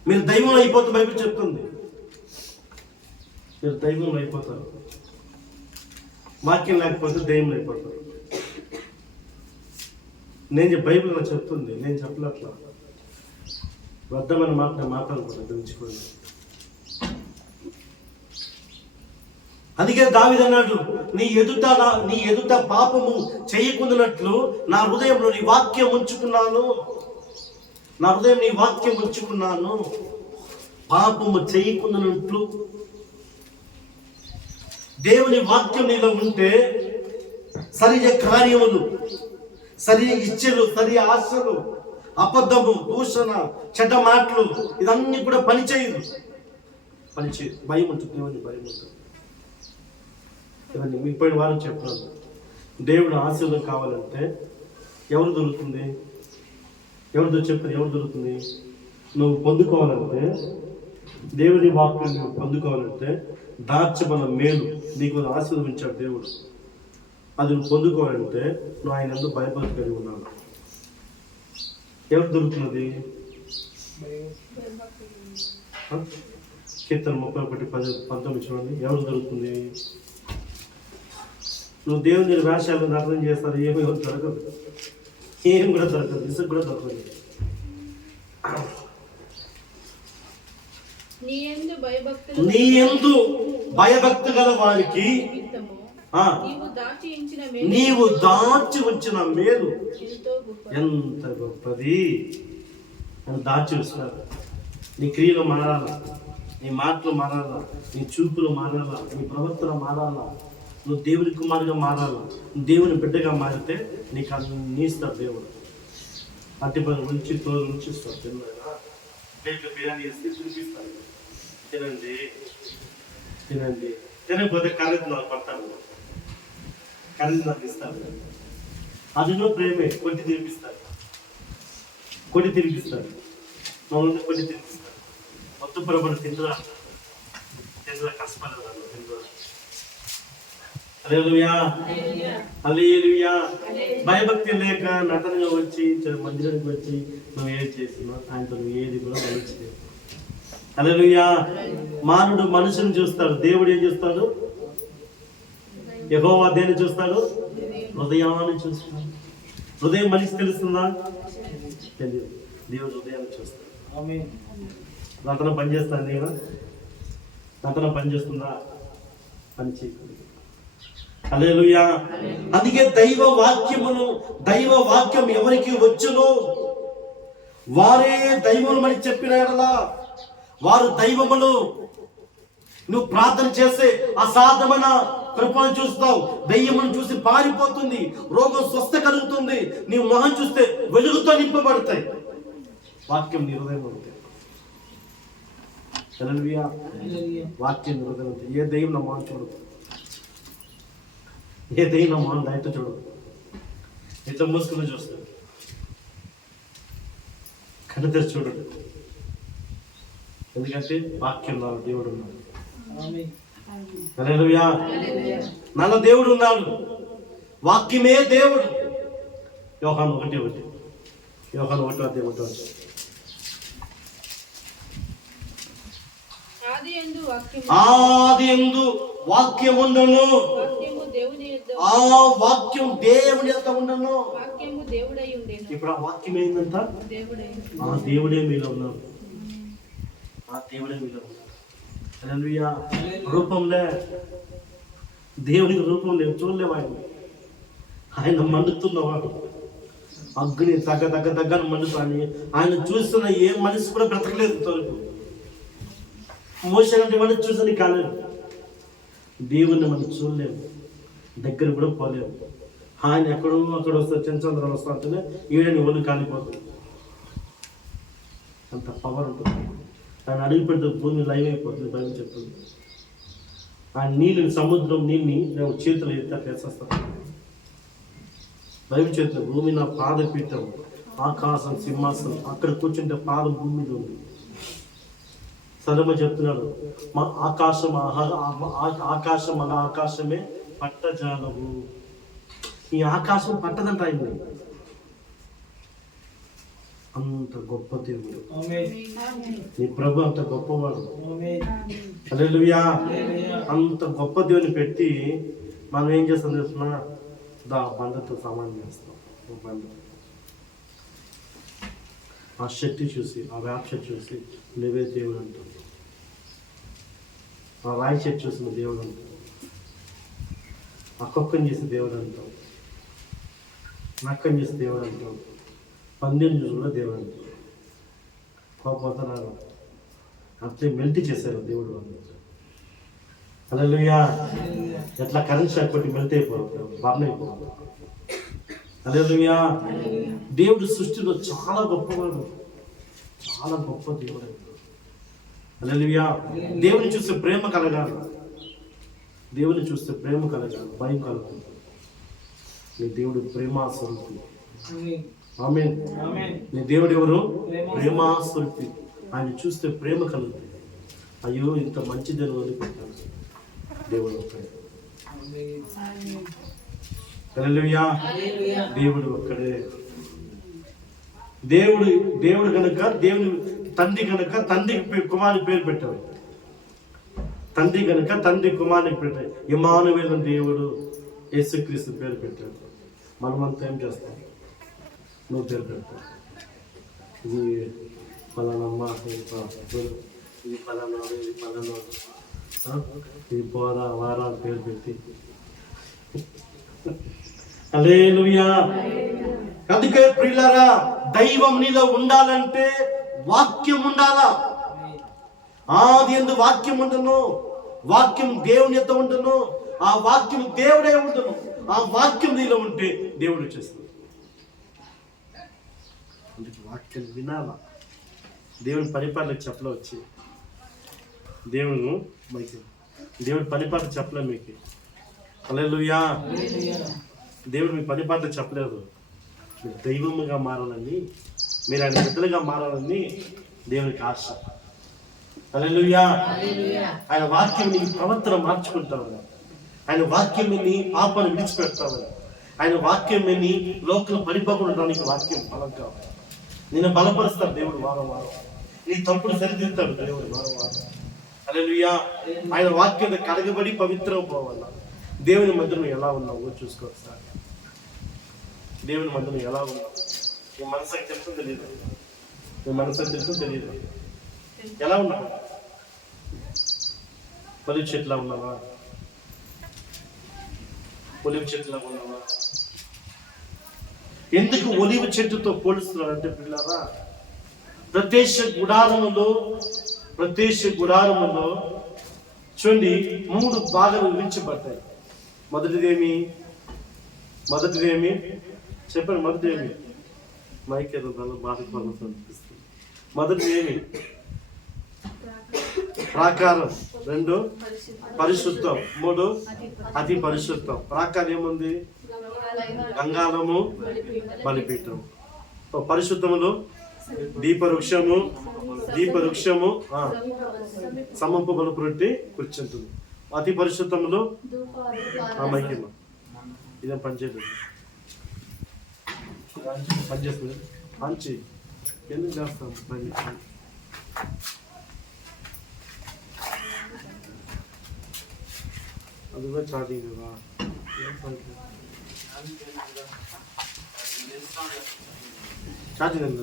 మీరు దైవం అయిపోతే బైబిల్ చెప్తుంది, మీరు దైవం అయిపోతారు. వాక్యం లేకపోతే దైవం అయిపోతారు. బైబిల్ నాకు చెప్తుంది, నేను చెప్పలేట్లా. వద్దమైన మాట నేను మాట్లాడకూడదు, తెలుసుకోండి. అందుకే దావీదు అన్నాడు, నీ ఎదుట పాపము చేయకుండానట్లు నా హృదయంలో నీ వాక్యం ఉంచుకున్నాను, నా హృదయం నీ వాక్యం ఉంచుకున్నాను. పాపము చేయకుండానట్లు దేవుని వాక్యం నీలో ఉంటే సరియ కార్యములు, సరి ఇచ్చలు, సరి ఆశలు, అబద్ధము, దూషణ, చెడ్డ మాటలు ఇదన్నీ కూడా పనిచేయదు. భయం ఉంటుంది, దేవుని భయం ఉంటుంది. ఇవన్నీ మీకు పోయిన వారం చెప్తున్నాను. దేవుడు ఆశీర్వాదం కావాలంటే ఎవరు దొరుకుతుంది? ఎవరితో చెప్పిన ఎవరు దొరుకుతుంది? నువ్వు పొందుకోవాలంటే, దేవుని వాక్యం నువ్వు పొందుకోవాలంటే దాచబడిన మేలు నీకు ఆశీర్వదించాడు దేవుడు. అది నువ్వు పొందుకోవాలంటే నువ్వు ఆయన ఎందుకు భయభక్తి కలిగి ఉన్నావు. ఎవరు దొరుకుతున్నది? కీర్తన 31:19 చూడండి. ఎవరు దొరుకుతుంది? నువ్వు దేవుని వేషాలు నటన చేస్తారు, ఏమీ దొరకదు, ఏం కూడా దొరకదు, ఇసుకు కూడా దొరకదు. నీ యందు భయభక్తి గల వారికి నీవు దాచి ఉంచిన మేలు ఎంత గొప్పది అని దాచి ఉంచున్నారు. నీ క్రియలు మారాలా, నీ మాటలు మారాలా, నీ చూపులు మారాలా, నీ ప్రవర్తన మారాలా, నువ్వు దేవుని కుమారుగా మారాలా, దేవుని బిడ్డగా మారితే నీకు అన్ని ఇస్తాడు దేవుడు. అట్టి పని నుంచి తోలు నుంచి ఇస్తాడు. తిన్నారా బిర్యానీ వేస్తే చూపిస్తాడు, తినండి తినండి. తినకపోతే ఖరీదు నాకు పడతాను, ఖరీదు నాకు ఇస్తాడు. అదిలో ప్రేమే. కొట్టి తినిపిస్తాడు, కొట్టి తినిపిస్తాడు, మమ్మల్ని కొట్టి తినిపిస్తాడు. మొత్తం పొరపడి తింటురా తింటురా కష్టపడదు తింటురా. హల్లెలూయా హల్లెలూయా. భయభక్తి లేక నటనగా వచ్చి మందిరానికి వచ్చి నువ్వు ఏది చేసినా ఆయనతో నువ్వు ఏది కూడా మంచిది. హల్లెలూయా. మానవుడు మనుషుని చూస్తాడు, దేవుడు ఏం చూస్తాడు? యెహోవా దేన్ని చూస్తాడు? హృదయాన్ని చూస్తాడు. హృదయం మనిషి తెలుస్తుందా? తెలియదు. దేవుడు హృదయాన్ని చూస్తాడు. నటన పనిచేస్తాను నేను, నటన పనిచేస్తుందా? పని చేయకూడదు. హల్లెలూయా. అందుకే దైవ వాక్యం ఎవరికి వచ్చునో వారే దైవములు అని చెప్పిన యెడల వారు దైవములు. నువ్వు ప్రార్థన చేస్తే అసాధ్యమైన కృపను చూస్తావు, దయ్యమును చూసి పారిపోతుంది, రోగం స్వస్థ కలుగుతుంది, నీ మొహం చూస్తే వెలుగుతో నింపబడతాయి. వాక్యం నీ హృదయంలో ఉంటుంది. హల్లెలూయా. వాక్యం నీ హృదయంలో ఉంటుంది. ఏ దయ్యం నా మొహం చూడదు, ఏ దయ్యం నా మొహం దయతో చూడదు. ఎట్లా మూసుకుని చూస్తాడు, కళ్ళు తెరిచి చూడడు. ఎందుకంటే వాక్యం నాలో దేవుడు ఉన్నాడు. హల్లెలూయా. నాలో దేవుడు ఉన్నాడు, వాక్యమే దేవుడు. యోహాను 1:1. ఆదియందు వాక్యముండును, వాక్యము దేవుని యొద్ద, ఆ వాక్యం దేవుని యొక్క ఉండను. వాక్యము దేవుడై ఉండెను. ఇప్పుడు ఆ వాక్యం ఏంటంట? దేవుడై ఉండెను. ఆ దేవుడే మీలో ఉన్నాడు. ఆ దేవుడే మీలో ఉన్నాడు. హల్లెలూయా. రూపంలే, దేవునికి రూపం లేదు, చూడలేము. ఆయన మండుతున్నవాడు, అగ్ని దగ్గర మండుతాని. ఆయన చూస్తున్న ఏ మనిషి కూడా బ్రతకలేదు ఇంతవరకు. మోషే లాంటి వాడిని చూసని కాలేదు. దేవుణ్ణి మనం చూడలేము, దగ్గర కూడా పోలేము. ఆయన అక్కడ వస్తే చంద్రం వస్తా ఉంటేనే ఈడని ఒళ్ళు కాలిపోతుంది. అంత పవర్ ఉంటుంది. ఆయన అడుగు పెడితే భూమి లైవ్ అయిపోతుంది. బయట చెప్తుంది. ఆ నీళ్ళని, సముద్రం నీళ్ళని నేను చేతులు ఎత్తా వేసేస్తాను. బైబిల్ చేతులు, భూమి నా పాదపీఠం, ఆకాశం సింహాసనం. అక్కడ కూర్చుంటే పాదం భూమి మీద ఉంది. సలమ చెప్తున్నాడు, మా ఆకాశం మన ఆకాశమే పట్టజాలము. ఈ ఆకాశం పట్టదంట ఆయన. అంత గొప్ప దేవుడు నీ ప్రభు, అంత గొప్పవాడు. హల్లెలూయా. అంత గొప్ప దేవుని పెట్టి మనం ఏం చేస్తాం తెలుసుకున్నా? బండతో సమానం చేస్తాం. బండ ఆ శక్తి చూసి, ఆ వేప చెట్టు చూసి నువ్వే దేవుడు అంటావు. ఆ రాయి చెట్టు చూసి నువ్వు దేవుడు అంటావు. ఆ కుక్కని చేసి దేవుడు అంటావు. నక్కని చేసి దేవుడు అంటావు. పందెం చూసి కూడా దేవుడు అంటావు. కోపపోతున్నారు, అట్లే మెల్ట్ చేశారు దేవుడు వాళ్ళు. హల్లెలూయా. ఎట్లా కరెంట్ షాక్ కొట్టి మెల్ట్ అయిపోతారు, బర్న్ అయిపోతారు. హల్లెలూయా. దేవుడు సృష్టిలో చాలా గొప్పవాడు, చాలా గొప్ప దేవుడు. హల్లెలూయా. దేవుని చూస్తే ప్రేమ కలగాలి. దేవుని చూస్తే ప్రేమ కలగాలి, భయం కలుగుతుంది. నీ దేవుడు ప్రేమాస్వరూపి. ఆమేన్. నీ దేవుడు ఎవరు? ప్రేమాస్వరూపి. ఆయన చూస్తే ప్రేమ కలుగుతుంది. అయ్యో, ఇంత మంచి దేవుడు వదిలిపెట్టాను. దేవుడు ఒక్కడే. హల్లెలూయా. దేవుడు ఒక్కడే. దేవుడు కనుక, దేవుని తండ్రి కనుక తండ్రికి కుమారుని పేరు పెట్టాడు. తండ్రి కనుక తండ్రి కుమారునికి పెట్టాడు. ఇమ్మానుయేలు దేవుడు యేసుక్రీస్తు పేరు పెట్టాడు. మనమంతా ఏం చేస్తాం? నువ్వు పేరు పెడతావు. ఇది పలానమ్మ, ఇది పలానాడు, ఇది పలానాడు, ఇది పోరా వారా పేరు పెట్టి. హల్లెలూయా. అందుకే ప్రియులారా, దైవం నీలో ఉండాలంటే వాక్యం ఉండాలా. ఆదియందు వాక్యం ఉండను, వాక్యం దేవుని యొక్క ఉండను, ఆ వాక్యం దేవుడే ఉండను. ఆ వాక్యం నీలో ఉంటే దేవుడు వచ్చేస్తుంది. అందుకే వాక్యం వినాలా. దేవుని పరిపాలనకు చెప్పలే వచ్చి, దేవుని పరిపాలన చెప్పలే మీకు. హల్లెలూయా. దేవుడు మీ పరిపాలన చెప్పలేదు. మీరు దైవముగా మారాలని, మీరు ఆయన బిడ్డలుగా మారాలని దేవునికి ఆశ. హల్లెలూయా. ఆయన వాక్యం నీ ప్రవర్తన మార్చుకుంటావని, ఆయన వాక్యం నీ పాపను విడిచిపెడతావని, ఆయన వాక్యం నీ లోకం పడిపోకుండా వాక్యం బలం కావాలి. నేను బలపరుస్తాడు దేవుడు వారం వారం. నీ తప్పుడు సరిదిద్దుతాడు దేవుడు వారం వారం. హల్లెలూయా. ఆయన వాక్యం కడగబడి పవిత్రం పోవాల. దేవుని మధ్య నువ్వు ఎలా ఉన్నావు చూసుకో ఒకసారి. దేవుని మధ్య నువ్వు ఎలా ఉన్నావు? నీ మనసుకి తెలుసు తెలియదు, నీ మనసుకి తెలుసు తెలియదు. ఎలా ఉన్నావు? ఒలివ చెట్లా ఉన్నావా? ఒలివ చెట్టులా ఉన్నావా? ఎందుకు ఒలివ చెట్టుతో పోలుస్తున్నారంటే పిల్లరా, ప్రత్యక్ష గుడారములో చూడండి 3 భాగాలు విభజించబడతాయి. మొదటిదేమి చెప్పండి. మొదటిదేమి మైకేదో బాధకు అనిపిస్తుంది. మొదటిదేమి ప్రాకారం, 2 పరిశుద్ధం, 3 అతి పరిశుద్ధం. ప్రాకారం ఏముంది? గంగాళము, బలిపీఠం. పరిశుద్ధములో దీపవృక్షము సమూహ బలుపు రొట్టె కూర్చుంటుంది. అతి పరిశుద్ధములో మహిమ. ఇదేం పనిచేస్తుంది. మంచి ఎందుకు చేస్తాం పని? అది కూడా ఛార్జింగ్ కదా. ఛార్జింగ్ ఎంత?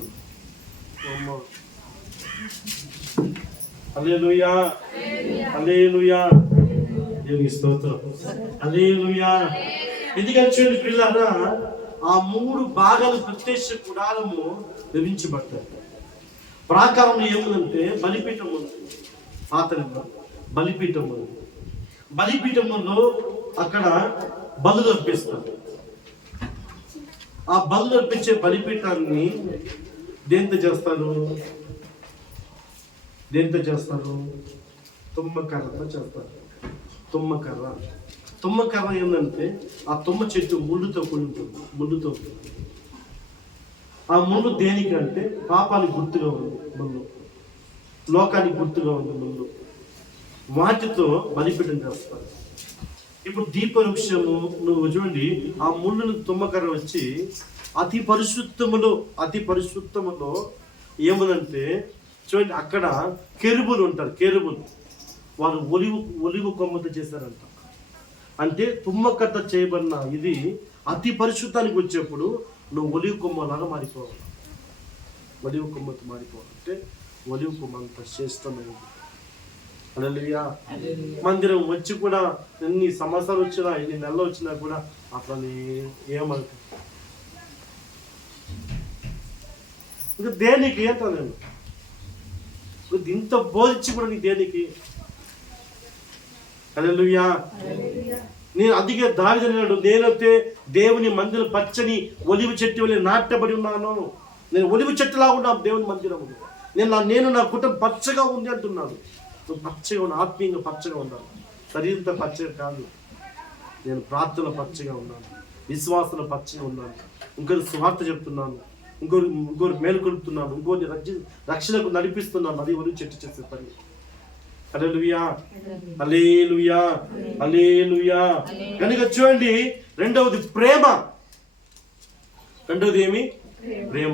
హల్లెలూయా, హల్లెలూయా, దేవునికి స్తోత్రం, హల్లెలూయా. ఎందుకంటే చూడండి పిల్లరా, ఆ 3 భాగాలు ప్రత్యక్ష గుడారము నిర్మించబడ్డాయి. ప్రాకారంలో ఏముందంటే బలిపీఠం ఉంది, పాత్రలో బలిపీఠం ఉంది. బలిపీఠంలో అక్కడ బలులు అర్పిస్తారు. ఆ బలులు అర్పించే బలిపీఠాన్ని దేంతో చేస్తారు? తుమ్మకర్రతో చేస్తారు. తుమ్మకర్ర ఏంటంటే ఆ తుమ్మ చెట్టు ముళ్ళుతో కూడి ఉంటుంది. ముళ్ళుతో ఆ ముళ్ళు దేనికంటే పాపానికి గుర్తుగా ఉంది ముళ్ళు, లోకానికి గుర్తుగా ఉంది ముళ్ళు. వాటితో బలిపీఠం చేస్తారు. ఇప్పుడు దీపవృక్షము నువ్వు చూడండి, ఆ ముళ్ళను తుమ్మకర్ర వచ్చి అతి పరిశుద్ధములో ఏమనంటే చూడండి, అక్కడ కెరుబులు ఉంటారు. కెరుబులు వాళ్ళు ఒలివు కొమ్మతో చేశారంట. అంటే తుమ్మకర్ర చేయబడిన ఇది అతి పరిశుద్ధానికి వచ్చేప్పుడు నువ్వు ఒలివు కొమ్మలాగా మారిపోవాలి. ఒలివు కొమ్మతో మారిపోవాలంటే ఒలివు కొమ్మ అంత శ్రేష్టమైనది. హల్లెలూయా. మందిరం వచ్చి కూడా ఎన్ని సంవత్సరాలు వచ్చినా, ఎన్ని నెలలు వచ్చినా కూడా అట్లని ఏమనుకో. ఇంకా దేనికి ఏంటో నేను ఇంత బోధించి కూడా నీకు దేనికి? హల్లెలూయా. నేను అందుకే దావీదు, నేనైతే దేవుని మందిరం పచ్చని ఒలివ చెట్టు వలె నాటబడి ఉన్నాను. నేను ఒలివ చెట్టులా ఉన్నాను దేవుని మందిరము. నేను నా కుటుంబం పచ్చగా ఉంది అంటున్నాను. నువ్వు పచ్చగా ఉన్న, ఆత్మీయంగా పచ్చగా ఉండాలి. శరీరంతో పచ్చగా కాదు. నేను ప్రార్థనలో పచ్చగా ఉన్నాను, విశ్వాసంలో పచ్చగా ఉన్నాను. ఇంకొకరు స్వార్థ చెప్తున్నాను, ఇంకోరు మేలుకొలుపుతున్నాను, ఇంకోరిని రక్షణకు నడిపిస్తున్నాను. అది ఒలివ చెట్టు చేసే పని. హల్లెలూయా, హల్లెలూయా, హల్లెలూయా. కనుక చూడండి, రెండవది ప్రేమ. రెండవది ఏమి? ప్రేమ.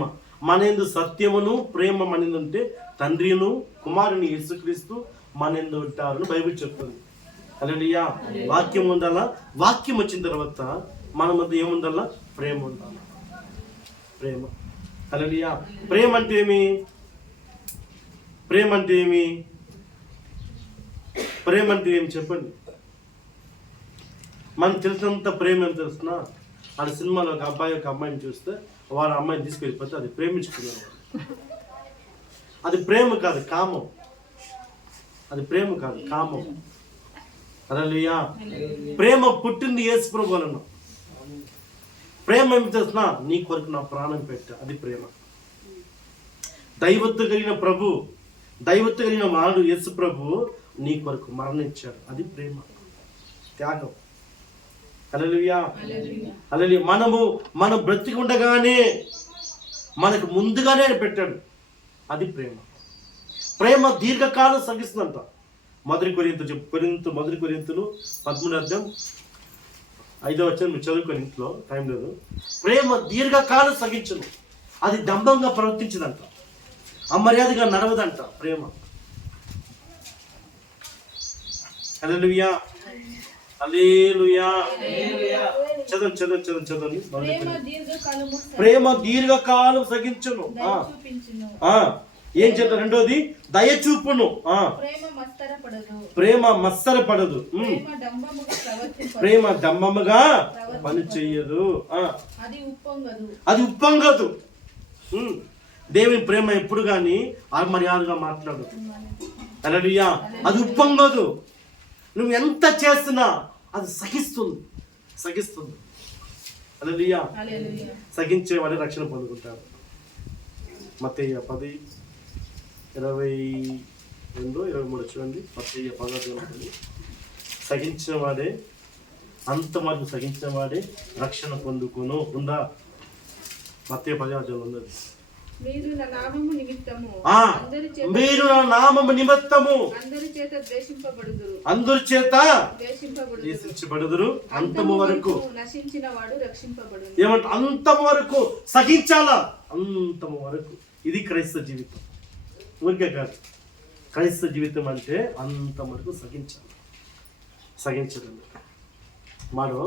మనందు సత్యమును ప్రేమ మనందు ఉంటే తండ్రిను కుమారుని యేసుక్రీస్తు మనందు ఉంటారని బైబిల్ చెప్తుంది. హల్లెలూయా. వాక్యం ఉండాలా. వాక్యం వచ్చిన తర్వాత మన మధ్య ఏముండాలా? ప్రేమ ఉండాలి. ప్రేమ. హల్లెలూయా. ప్రేమ అంటే ఏమి? ప్రేమ అంటే ఏమి? ప్రేమ అంటే ఏమి చెప్పండి. మనకు తెలిసినంత ప్రేమ ఏం తెలుస్తున్నా, ఆ సినిమాలో ఒక అబ్బాయి ఒక అమ్మాయిని చూస్తే వాడు అమ్మాయిని తీసుకెళ్ళిపోతే అది ప్రేమించుకున్నారు. అది ప్రేమ కాదు, కామం. అది ప్రేమ కాదు, కామం. హల్లెలూయా. ప్రేమ పుట్టింది యేసు ప్రభు వలన. ప్రేమ ఏమి తెలుస్తున్నా, నీ కొరకు నా ప్రాణం పెట్టా. అది ప్రేమ. దైవత్వం కలిగిన ప్రభు, దైవత్వం కలిగిన వాడు యేసు ప్రభు నీ కొరకు మరణించాడు. అది ప్రేమ, త్యాగం. హల్లెలూయా, హల్లెలూయా. మనం బ్రతికి ఉండగానే మనకు ముందుగానే పెట్టాడు. అది ప్రేమ. ప్రేమ దీర్ఘకాలం సహిస్తుందంట. మొదటి కొరింథీయులు 13:5 మీరు చదువుకొని ఇంట్లో టైం లేదు. ప్రేమ దీర్ఘకాలం సహించను. అది దంభంగా ప్రవర్తించదంట, అమర్యాదగా నడవదంట ప్రేమ. హల్లెలూయా, హల్లెలూయా. చదవండి. ప్రేమ దీర్ఘకాలం సహించును. ఏం చేద్దాం? రెండోది దయ చూపును. ప్రేమ మత్సరపడదు. ప్రేమ దంభముగా పని చెయ్యదు. అది ఉప్పొంగదు. దేవుని ప్రేమ ఎప్పుడు కానీ అమర్యాదగా మాట్లాడదు. హల్లెలూయా. అది ఉప్పొంగదు. నువ్వు ఎంత చేస్తున్నా అది సహిస్తుంది. హల్లెలూయా. సహించే వాడే రక్షణ పొందుకుంటారు. మత్తయి 10:22-23 చూడండి. మత్తయి 10:22 సహించిన వాడే, అంత వరకు సహించిన వాడే రక్షణ పొందుకును. ఉందా? మత్తయి 10:22 ఉన్నది. మీరు నా నామము నిమిత్తము అందరి చేత ద్వేషింపబడుదురు, అంతము వరకు నశించిన వాడు రక్షింపబడును. ఏమంట? అంతము వరకు సహించాలా, అంతము వరకు. ఇది క్రైస్తవ జీవితం. ఊరికే కాదు. క్రైస్తవ జీవితం అంటే అంత వరకు సహించాలి. మనం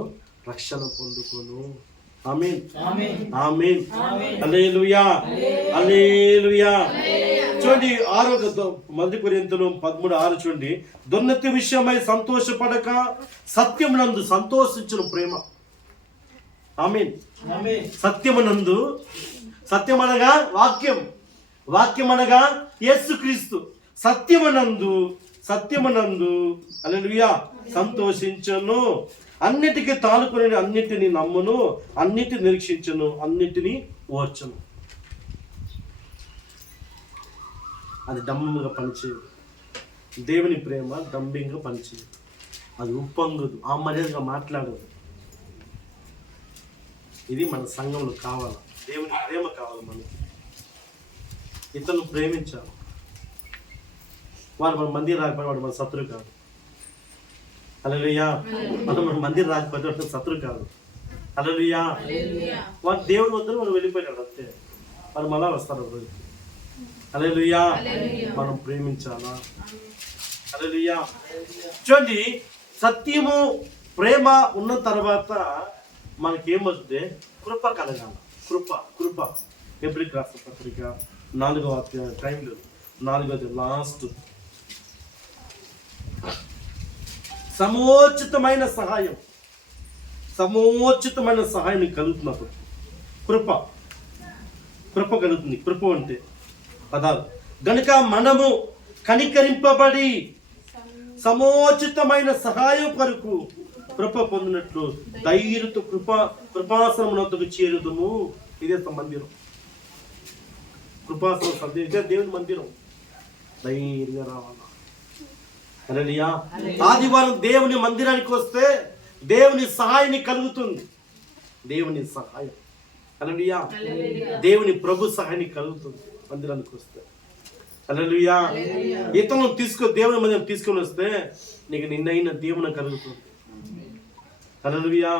రక్షణ పొందుకోను. ఆమేన్ ఆమేన్ హల్లెలూయా హల్లెలూయా. చూడండి 1 కొరింథీయులు 13:6 చూడండి. దుర్నీతి విషయమై సంతోషపడక సత్యమునందు సంతోషించును ప్రేమ. ఆమేన్. సత్యమునందు, సత్యమనగా వాక్యం, వాక్యం అనగా యేసుక్రీస్తు. సత్యమునందు హల్లెలూయా సంతోషించును, అన్నిటికీ తాలుకొని అన్నిటిని నమ్మును, అన్నిటిని నిరీక్షించును, అన్నిటిని ఓర్చును. అది డంబంగా పనిచేయదు. దేవుని ప్రేమ డంబింగా పనిచేయదు. అది ఉప్పొంగదు, ఆ మర్యాదగా మాట్లాడదు. ఇది మన సంఘంలో కావాలి. దేవుని ప్రేమ కావాలి. మనకి ఇతను ప్రేమించాలి. వాడు మన మందిరం రాకపోయినా వాడు మన శత్రువు కాదు. హల్లెలూయా. మనం మన మందిరం రాకపోతే వాడు శత్రువు కాదు. హల్లెలూయా. వాడు దేవుడి వద్ద వాడు వెళ్ళిపోయినాడు అంతే. వాడు మళ్ళా వస్తారు. హల్లెలూయా. మనం ప్రేమించాలా. హల్లెలూయా. చూడండి, సత్యము ప్రేమ ఉన్న తర్వాత మనకేమవుతుంది? కృప కలగాలి. కృప హెబ్రీయులకు రాసిన పత్రిక 4వ అధ్యాయం టైంలో 4వ లాస్ట్. సమోచితమైన సహాయం కలుగుతున్నప్పుడు కృప కలుగుతుంది. కృప అంటే పదాలు గనుక మనము కనికరింపబడి సమోచితమైన సహాయం కొరకు కృప పొందినట్లు ధైర్యతో కృపాసనమునొద్దకు చేరుదుము. ఇదే మందిరం. కృపాసనం ఇదే దేవుని మందిరం. ధైర్యంగా రావాలా. హల్లెలూయా. ఆదివారం దేవుని మందిరానికి వస్తే దేవుని సహాయం కలుగుతుంది. దేవుని సహాయం. హల్లెలూయా. దేవుని ప్రభు సహాయం కలుగుతుంది మందిరానికి వస్తే. హల్లెలూయా. ఇతను దేవుని మందిరం తీసుకొని వస్తే నీకు నిన్నైన దేవుని కలుగుతుంది. హల్లెలూయా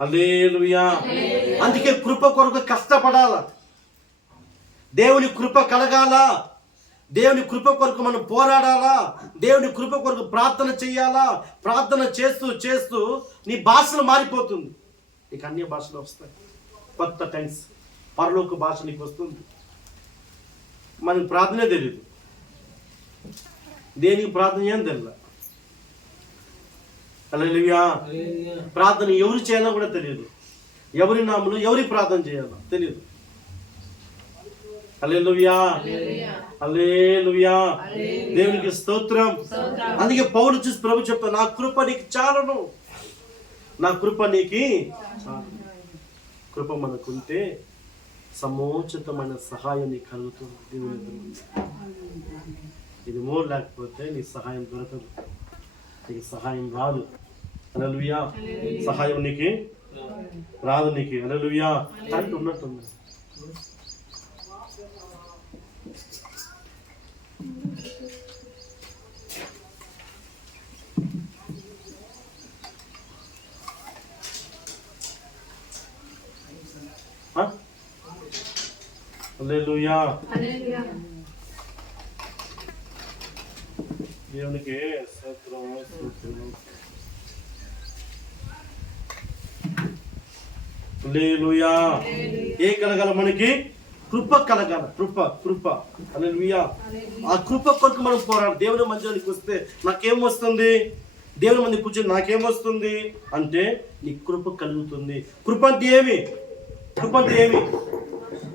హల్లెలూయా. అందుకే కృప కొరకు కష్టపడాల. దేవుని కృప కలగాల. దేవుని కృప కొరకు మనం పోరాడాలా. దేవుని కృప కొరకు ప్రార్థన చెయ్యాలా. ప్రార్థన చేస్తూ నీ భాషలు మారిపోతుంది. నీకు అన్య భాషలు వస్తాయి. కొత్త టెన్స్, పరలోక భాష నీకు వస్తుంది. మనకి ప్రార్థనే తెలియదు. దేనికి ప్రార్థన ఏం తెలియదు. హల్లెలూయా. ప్రార్థన ఎవరు చేయాలో కూడా తెలియదు. ఎవరి నామములో ఎవరి ప్రార్థన చేయాలో తెలియదు. హల్లెలూయా హల్లెలూయా. దేవునికి స్తోత్రం. అందుకే పౌలు చూసి ప్రభు చెప్తాను, నా కృప నీకు చాలును. నా కృప నీకు కృప మనకుంటే సమోచితమైన సహాయం నీకు కలుగుతుంది. దేవుని ఇది మోర్ లేకపోతే నీ సహాయం దొరకదు. నీకు సహాయం రాదు. హల్లెలూయా. సహాయం నీకు రాదు. నీకు హల్లెలూయా అంటే ఉన్నట్టుంది. హల్లెలూయా. దేవునికి స్తోత్రం. హల్లెలూయా. ఏ కలగాల మనకి? కృప కలగాల. కృప హల్లెలూయా. ఆ కృప కొరకు మనం పోరాడు. దేవుని మందిరానికి వస్తే నాకేం వస్తుంది? దేవుని మంది కూర్చొని నాకేమొస్తుంది అంటే నీ కృప కలుగుతుంది. కృప అంటే ఏమి?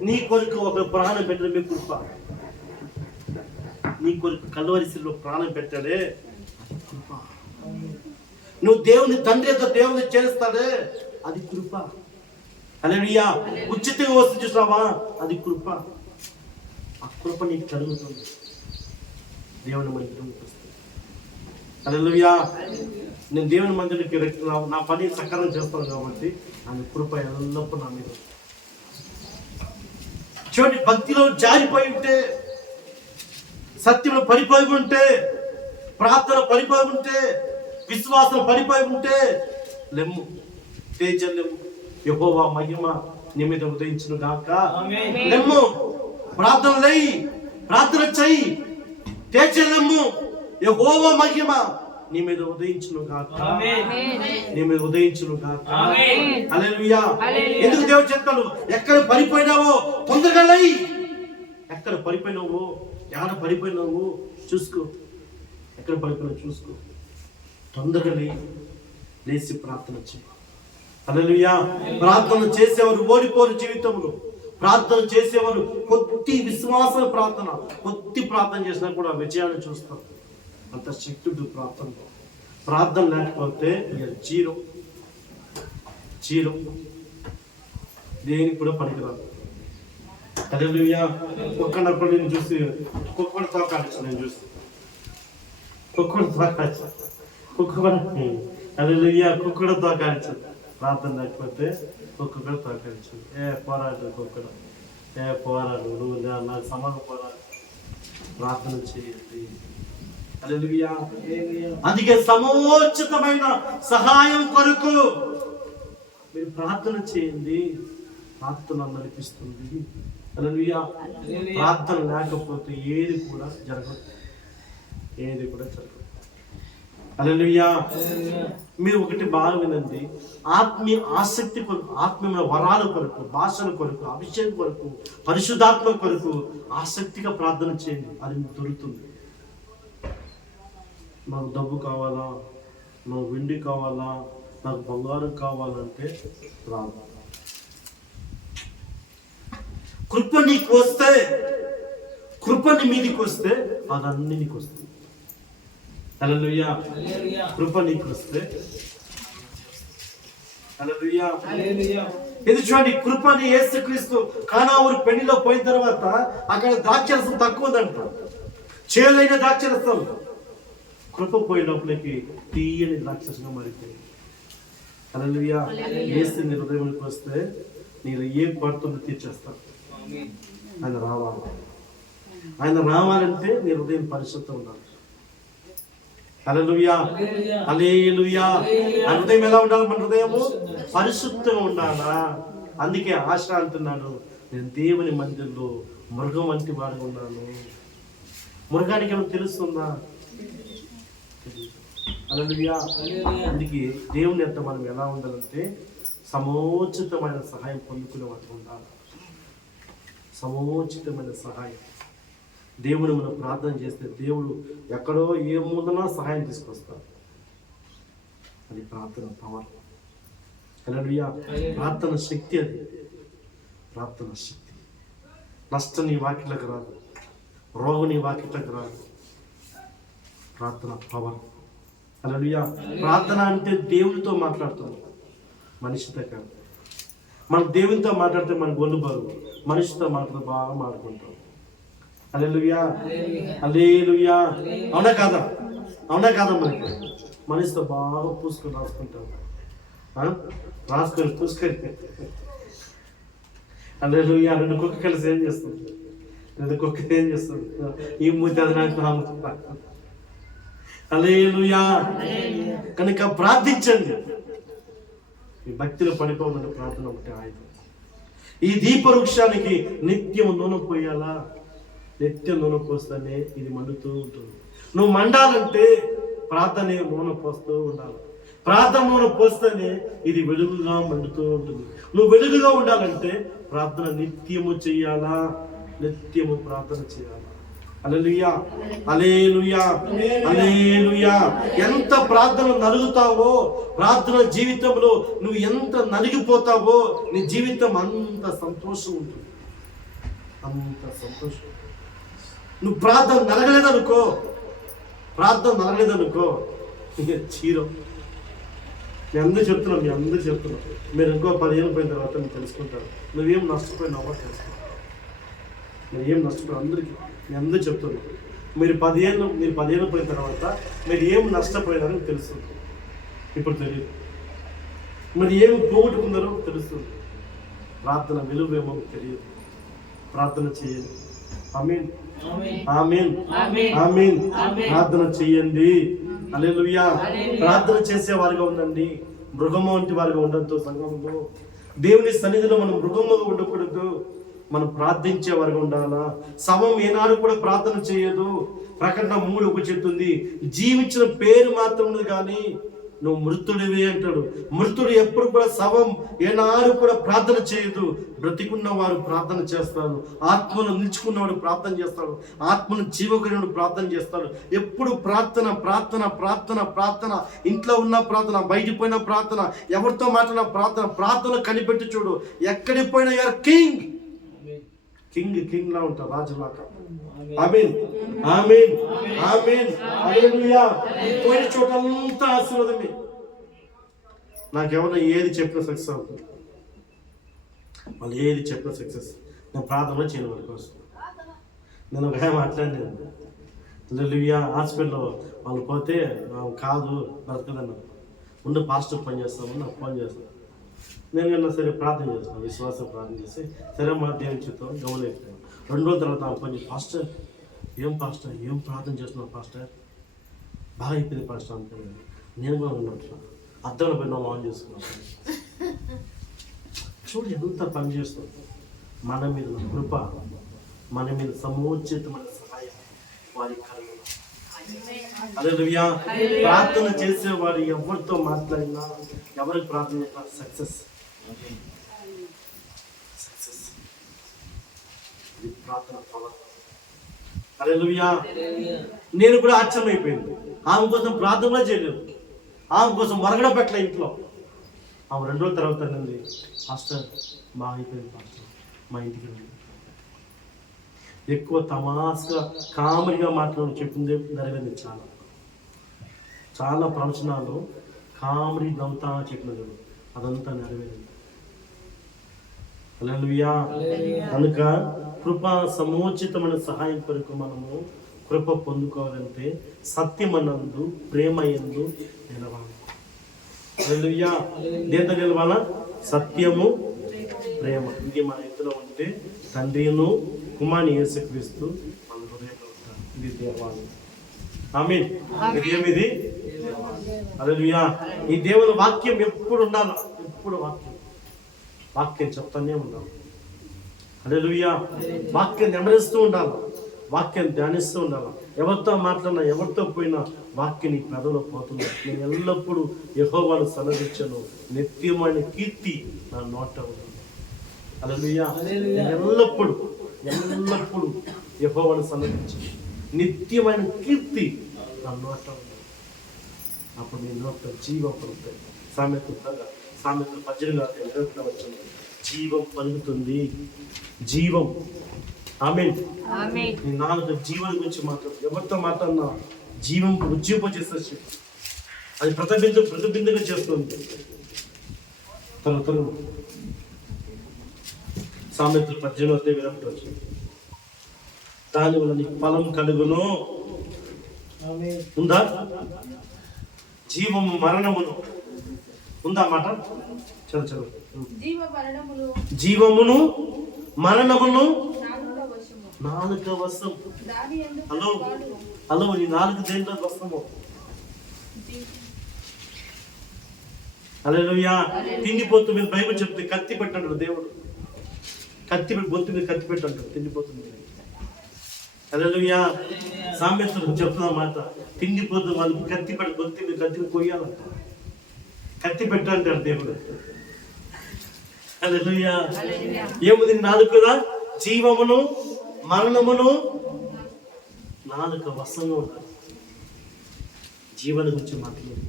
నీ కొరకు ఒక ప్రాణం పెట్టడం మీ కృప. నీ కొరకు కల్వరిశిలో ప్రాణం పెట్టాడే కృప. నువ్వు దేవుని తండ్రి యొక్క దేవుని చేస్తాడే అది కృప. హల్లెలూయా. ఉచితంగా వస్తుంది చూసావా, అది కృప. ఆ కృప నీకు కలుగుతుంది దేవుని మందిరానికి వస్తే. హల్లెలూయా. నేను దేవుని మందిరానికి నా పని సకాలం చేస్తాను కాబట్టి ఆయన కృప ఎల్లప్పుడూ నా మీద. చూడండి, భక్తిలో జారిపోయి ఉంటే, సత్యంలో పడిపోయి ఉంటే, ప్రార్థన పడిపోయి ఉంటే, విశ్వాసం పడిపోయి ఉంటే లెమ్ము, తేజలెమ్ము. యెహోవా మహిమ నీ మీద ఉదయించును గాక. లెమ్ము, ప్రార్థన చెయ్యి, తేజలెమ్ము. యెహోవా మహిమ నీ మీద ఉదయించును గాక, నీ మీద ఉదయించును గాక. హల్లెలూయా. ఎందుకు దేవుడు చెప్తాడు, ఎక్కడ పడిపోయినావో తొందరగా లై. ఎక్కడ పడిపోయినావో, ఎక్కడ పడిపోయినావో చూసుకో, ఎక్కడ పడిపోయినావు చూసుకో, తొందరగా లేచి ప్రార్థన చేయి. హల్లెలూయా. ప్రార్థన చేసేవారు ఓడిపోరు జీవితంలో. ప్రార్థన చేసేవారు కొద్ది విశ్వాస ప్రార్థన, కొద్ది ప్రార్థన చేసినా కూడా విజయాన్ని చూస్తారు. అంత శక్తుడు ప్రార్థన. ప్రార్థన లేకపోతే జీరో, జీరో, దేనికి కూడా పనికిరాదు. హల్లెలూయా. ఒక్కడప్పుడు నేను చూసి కుక్కడు తోకాడించు, నేను చూసి కుక్కడు తోకాడించు, కుక్కడు. హల్లెలూయా. కుక్కడు తోకాడించు. ప్రార్థన లేకపోతే కుక్కడు తోకాడించు. పోరాడు కుక్కడు, పోరాడు, నువ్వు నాకు సమానం పోరాడు. ప్రార్థన చేయండి. హల్లెలూయా. అందుకే సమోచితమైన సహాయం కొరకు మీరు ప్రార్థన చేయండి. ప్రార్థన నడిపిస్తుంది. హల్లెలూయా. ప్రార్థన లేకపోతే ఏది కూడా జరగదు, ఏది కూడా జరగదు. హల్లెలూయా. మీరు ఒకటి బాగా వినండి, ఆత్మీయ ఆసక్తి కొరకు, ఆత్మీయ వరాల కొరకు, భాషల కొరకు, అభిషేకం కొరకు, పరిశుద్ధాత్మ కొరకు ఆసక్తిగా ప్రార్థన చేయండి. అది మీకు దొరుకుతుంది. నాకు డబ్బు కావాలా, నాకు వెండి కావాలా, నాకు బంగారం కావాలంటే రాదు. కృప నీకు వస్తే, కృపని మీదికి వస్తే అదన్నీ నీకు వస్తుంది. హల్లెలూయా. కృప నీకు వస్తే, హల్లెలూయా. ఇది చూడండి, కృపని యేసుక్రీస్తు కానావూరు పెళ్లిలో పోయిన తర్వాత అక్కడ ద్రాక్షరసం తక్కువ ఉందంట, చేదైన ద్రాక్షరసం. కృప పోయినప్పటికి తీయని ద్రాక్షరసంగా మారిపోయింది. హల్లెలూయా. యేసు నీ హృదయంలోకి వస్తే నీలో ఏ కొరతను తీర్చేస్తాడు. ఆయన రావాలి. ఆయన రావాలంటే నీ హృదయం పరిశుద్ధం ఉండాలి. హల్లెలూయా. హల్లెలూయా. ఆ హృదయం ఎలా ఉండాలి? మన హృదయము పరిశుద్ధంగా ఉండాలా. అందుకే ఆశ అంటున్నాడు, నేను దేవుని మందిరంలో మృగం వంటి వాడిగా ఉన్నాను. మృగానికి ఏమో తెలుస్తుందా? హల్లెలూయా. అందుకే దేవుని యొక్క మనం ఎలా ఉండాలంటే సమోచితమైన సహాయం పొందుకునే వాటి ఉండాలి. సమోచితమైన సహాయం. దేవుని మనం ప్రార్థన చేస్తే దేవుడు ఎక్కడో ఏ మూలన సహాయం తీసుకొస్తాడు. అది ప్రార్థన పవర్. హల్లెలూయా. ప్రార్థన శక్తి. అది ప్రార్థన శక్తి. నష్టం నీ వాకిట్లకు రాదు, రోగం నీ వాకిట్లకు రాదు. ప్రార్థన పవర్. హల్లెలూయా. ప్రార్థన అంటే దేవునితో మాట్లాడుతున్నాం, మనిషితో కాదు. మనం దేవునితో మాట్లాడితే మనకు ఒళ్ళు బరువు, మనిషితో మాట్లాడితే బాగా మాట్లాడుకుంటాం. హల్లెలూయా. హల్లెలూయా. అవునా కాదా? అవునా కాదా? మనకి మనిషితో బాగా పూసుకొని రాసుకుంటాం, రాసుకొని పూసుకొని. హల్లెలూయా. రెండు కుక్క కలిసి ఏం చేస్తుంది? రెండు కుక్క ఏం చేస్తుంది? ఈ మూతి అది నాకు. హల్లెలూయా. కనుక ప్రార్థించండి. ఈ భక్తిలో పడిపోమని ప్రార్థన ఒకటి ఆయుధం. ఈ దీపవృక్షానికి నిత్యం నూనె పోయాలా? నిత్యం నూనె పోస్తేనే ఇది మండుతూ ఉంటుంది. నువ్వు మండాలంటే ప్రార్థన నూనె పోస్తూ ఉండాలి. ప్రార్థన నూనె పోస్తేనే ఇది వెలుగుగా మండుతూ ఉంటుంది. నువ్వు వెలుగుగా ఉండాలంటే ప్రార్థన నిత్యము చెయ్యాలా, నిత్యము ప్రార్థన చేయాలా. హల్లెలూయా. హల్లెలూయా. హల్లెలూయా. ఎంత ప్రార్థన నలుగుతావో, ప్రార్థన జీవితంలో నువ్వు ఎంత నలిగిపోతావో నీ జీవితం అంత సంతోషం ఉంటుంది, అంత సంతోషం. నువ్వు ప్రార్థన నలగలేదనుకో, ప్రార్థన నలగలేదనుకో, ఇక చీరో. మీ అందరూ చెప్తున్నాం, మీరు ఇంకో 10 ఏళ్ళు పోయిన తర్వాత మీరు తెలుసుకుంటారు నువ్వేం నష్టపోయినావో తెలుసుకుంటారు. మీరు ఏం నష్టపోయిన అందరికీ మీ అందరూ చెప్తున్నాం. మీరు 10 ఏళ్ళు పోయిన తర్వాత మీరు ఏం నష్టపోయినారో తెలుస్తుంది. ఇప్పుడు తెలియదు. మరి ఏం పోగొట్టుకున్నారో తెలుస్తుంది. ప్రార్థన విలువేమో తెలియదు. ప్రార్థన చేయండి. ఆమేన్. ఆమేన్. ఆమేన్. ప్రార్థన చేయండి. హల్లెలూయా. ప్రార్థన చేసే వారిగా ఉండండి, మృగము వంటి వారిగా ఉండద్దు. సంఘంలో దేవుని సన్నిధిలో మనం మృగముగా ఉండకూడదు, మనం ప్రార్థించే వారిగా ఉండాలా. శవం ఏనాడు కూడా ప్రార్థన చేయదు. ప్రకటన 3:1 చెప్తుంది, జీవించిన పేరు మాత్రం ఉంది కానీ నువ్వు మృతుడివి అంటాడు. మృతుడు ఎప్పుడు కూడా శవం ఏనాడు కూడా ప్రార్థన చేయదు. బ్రతికున్న వారు ప్రార్థన చేస్తారు, ఆత్మను నిలుచుకున్నవాడు ప్రార్థన చేస్తాడు, ఆత్మను జీవకుడు ప్రార్థన చేస్తాడు. ఎప్పుడు ప్రార్థన ప్రార్థన ప్రార్థన ప్రార్థన. ఇంట్లో ఉన్న ప్రార్థన, బయటికి పోయిన ప్రార్థన, ఎవరితో మాట్లాడిన ప్రార్థన. ప్రార్థన కనిపెట్టి చూడు, ఎక్కడికి పోయినా యార్ కింగ్ కింగ్ కింగ్ లా ఉంటారు, రాజులాగా. ఆమేన్ ఆమేన్ ఆమేన్ హల్లెలూయా. పోయిన చోటంతా ఆశీర్వాదమే. నాకెవరైనా ఏది చెప్పిన సక్సెస్ అవుతుంది, వాళ్ళు ఏది చెప్పిన సక్సెస్. నేను ప్రార్థన చేయను వాళ్ళ కోసం. నేను ఒక మాట్లాడినాను, హల్లెలూయా. హాస్పిటల్లో వాళ్ళు పోతే కాదు బ్రతకదన్నారు. ముందు పాస్టర్ పని చేస్తామని నాకు ఫోన్ చేస్తాను. నేను కన్నా సరే ప్రార్థన చేస్తాను, విశ్వాసం ప్రార్థన చేసి సరే మా దేవుని చెప్తాను గమనిస్తాను. 2 రోజుల తర్వాత ఫోన్ చేసి, పాస్టర్ ఏం ప్రార్థన చేస్తున్నావు పాస్టర్, బాగా అయిపోయింది పాస్టర్ అనుకున్నాను. నేను కూడా ఉన్నట్లు అర్థంలో పోయినా ఆన్ చేసుకున్నాను. చూడు ఎంత పని చేస్తుంది. మన మీద కృప, మన మీద సముచితమైన సహాయం వారి కలుగు. హల్లెలూయా. ప్రార్థన చేసేవాడు ఎవరితో మాట్లాడినా, ఎవరికి ప్రార్థన చేసినా సక్సెస్. ఇది ప్రార్థన పవర్. హల్లెలూయా. నేను కూడా ఆశ్చర్యమైపోయింది. ఆమె కోసం ప్రార్థన చేయలేదు, ఆమె కోసం మరగడ పెట్టలే ఇంట్లో. ఆమె 2 రోజుల తర్వాత నుండి, పాస్టర్ బాగా అయిపోయింది పాస్టర్, మా ఇంటికి రండి. ఎక్కువ తమాస్గా కామెడీగా మాట్లాడి చెప్పింది నెరవేరింది. చాలా ప్రవచనాలు కామెడీ నవ్వుతా చెప్పినది, అదంతా నెరవేరింది. హల్లెలూయా. కనుక కృప సముచితమైన సహాయం కొరకు మనము కృప పొందుకోవాలంటే సత్యమనందు ప్రేమ యందు నిలవాలి. హల్లెలూయా. దేంతో నిలవాలా? సత్యము ప్రేమ. ఇది మన ఇంట్లో ఉంటే తండ్రిను కుమారుని యేసుక్రీస్తు మన హృదయంలో ఉంటారు. ఇది దేవాలయం. ఆమేన్. ఇది ఏమిది? హల్లెలూయా. ఈ దేవుని వాక్యం ఎప్పుడు ఉండాలి, ఎప్పుడు వాక్యం చెప్తానే ఉండాలి. హల్లెలూయా. వాక్యం నెమరేస్తూ ఉండాలి, వాక్యం ధ్యానిస్తూ ఉండాలి. ఎవరితో మాట్లాడినా, ఎవరితో పోయినా వాక్యం నీ పెదవులో పోతుంది. నేను ఎల్లప్పుడూ యెహోవాను సన్నదించను, నిత్యమైన కీర్తి నా నోట ఉంది. హల్లెలూయా. ఎల్లప్పుడు యెహోవాను సన్నదించను, నిత్యమైన కీర్తి నా నోట ఉంది. అప్పుడు నీ నోట జీవం పలుకుతాయి. సామెత 18 వచ్చింది, జీవం పలుకుతుంది. జీవం. ఆమేన్. నీ నాలుగు జీవన గురించి మాట్లాడు. ఎవరితో మాట్లాడినా జీవం ఉజ్జీంపజేస్తుంది. అది ప్రతిబిందుగా చేస్తుంది. తర్వాత సామెత 18 వచ్చింది, దాని వల్ల నీకు ఫలం కలుగును. ఉందా? జీవము మరణమును ఉందా మాట? చదువు. జీవమును మరణమును నాలుక వశం. హలో నీ నాలుగు దేంట్లో వశము? హల్లెలూయా. తిండిపోతు మీద బైబిల్ చెప్తే కత్తి పెట్టంటాడు దేవుడు. బొత్తు మీద కత్తి పెట్టంటాడు తిండిపోతుంది. హల్లెలూయా. సామెతలు చెప్తున్న మాట, తిండిపోతు వాళ్ళకి కత్తి పెట్టి బొత్తు మీద కత్తిని కొయ్యాలంట, కత్తి పెట్టంటాడు దేవుడు. హల్లెలూయా. ఏముంది నాలుకదా? జీవమును మరణమును నాలుక వశంగా ఉండాలి. జీవన గురించి మాట్లాడు,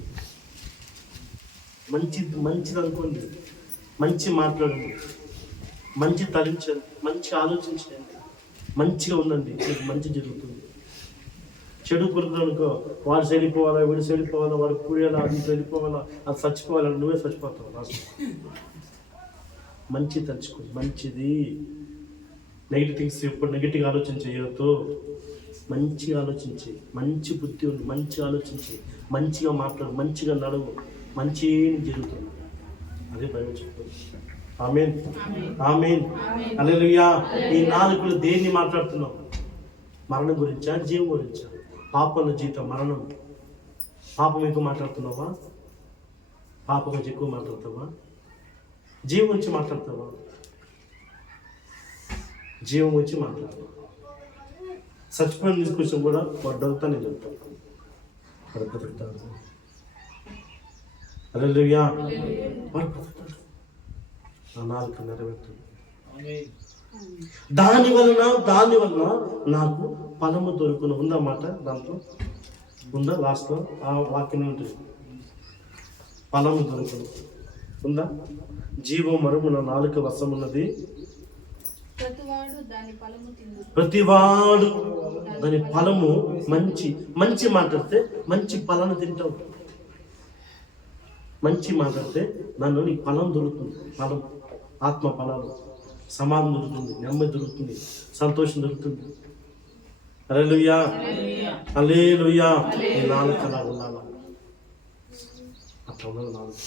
మంచిది అనుకోండి, మంచి మాట్లాడండి, మంచి తలించండి, మంచి ఆలోచించండి, మంచిగా ఉండండి, మీకు మంచి జరుగుతుంది. చెడు పురుగులు అనుకో, వాడు చెడిపోవాలా, వీడు చెడిపోవాలా, వాడు కూడాలా, అది చెడిపోవాలా, అది చచ్చిపోవాలా, నువ్వే చచ్చిపోతావు. రాష్ట్రం మంచి తలుచుకో, మంచిది. నెగిటివ్ థింగ్స్ ఎప్పుడు నెగిటివ్ ఆలోచన చేయొద్దు. మంచిగా ఆలోచించి, మంచి బుద్ధి ఉంది, మంచిగా ఆలోచించి, మంచిగా మాట్లాడు, మంచిగా నడువు, మంచి జరుగుతుంది. అదే బైబిల్ చెప్తుంది. ఆమేన్ ఆమేన్ హల్లెలూయా. ఈ నాలుగులు దేన్ని మాట్లాడుతున్నావు? మరణం గురించా, జీవం గురించా? పాపంలో జీతం మరణం. పాపం ఎక్కువ మాట్లాడుతున్నావా? పాపం గురించి ఎక్కువ మాట్లాడతావా? జీవం గురించి మాట్లాడతావా? జీవం గురించి మాట్లాడతావా? చచ్చిపోయిన తీసుకొచ్చిన కూడా పడ్డంతా నేను చెప్తాను, వాడు బ్రతుకుతాడు. హల్లెలూయా. వాడు బ్రతుకుతాడు. నా నాలుక నెరవేరుతుంది. దాని వలన నాకు ఫలము దొరుకును. ఉందన్నమాట దాంట్లో, ఉందా? లాస్ట్లో ఆ వాక్యం ఉంటుంది, ఫలము దొరుకును. ఉందా? జీవం మరుము నా నాలుక వశమున్నది, ప్రతివాడు దాని ఫలము తిందు. ప్రతివాడు దాని ఫలము. మంచి మాట్లాడితే మంచి ఫలాన్ని తింటావు. మంచి మాట్లాడితే దానిలో నీకు ఫలం దొరుకుతుంది. ఫలం, ఆత్మ ఫలాలు, సమాధానం దొరుకుతుంది, నెమ్మది దొరుకుతుంది, సంతోషం దొరుకుతుంది. హల్లెలూయా, హల్లెలూయా. ఈ నాలుక అలా ఉండాలా, అట్లా ఉండాలి నాలుక.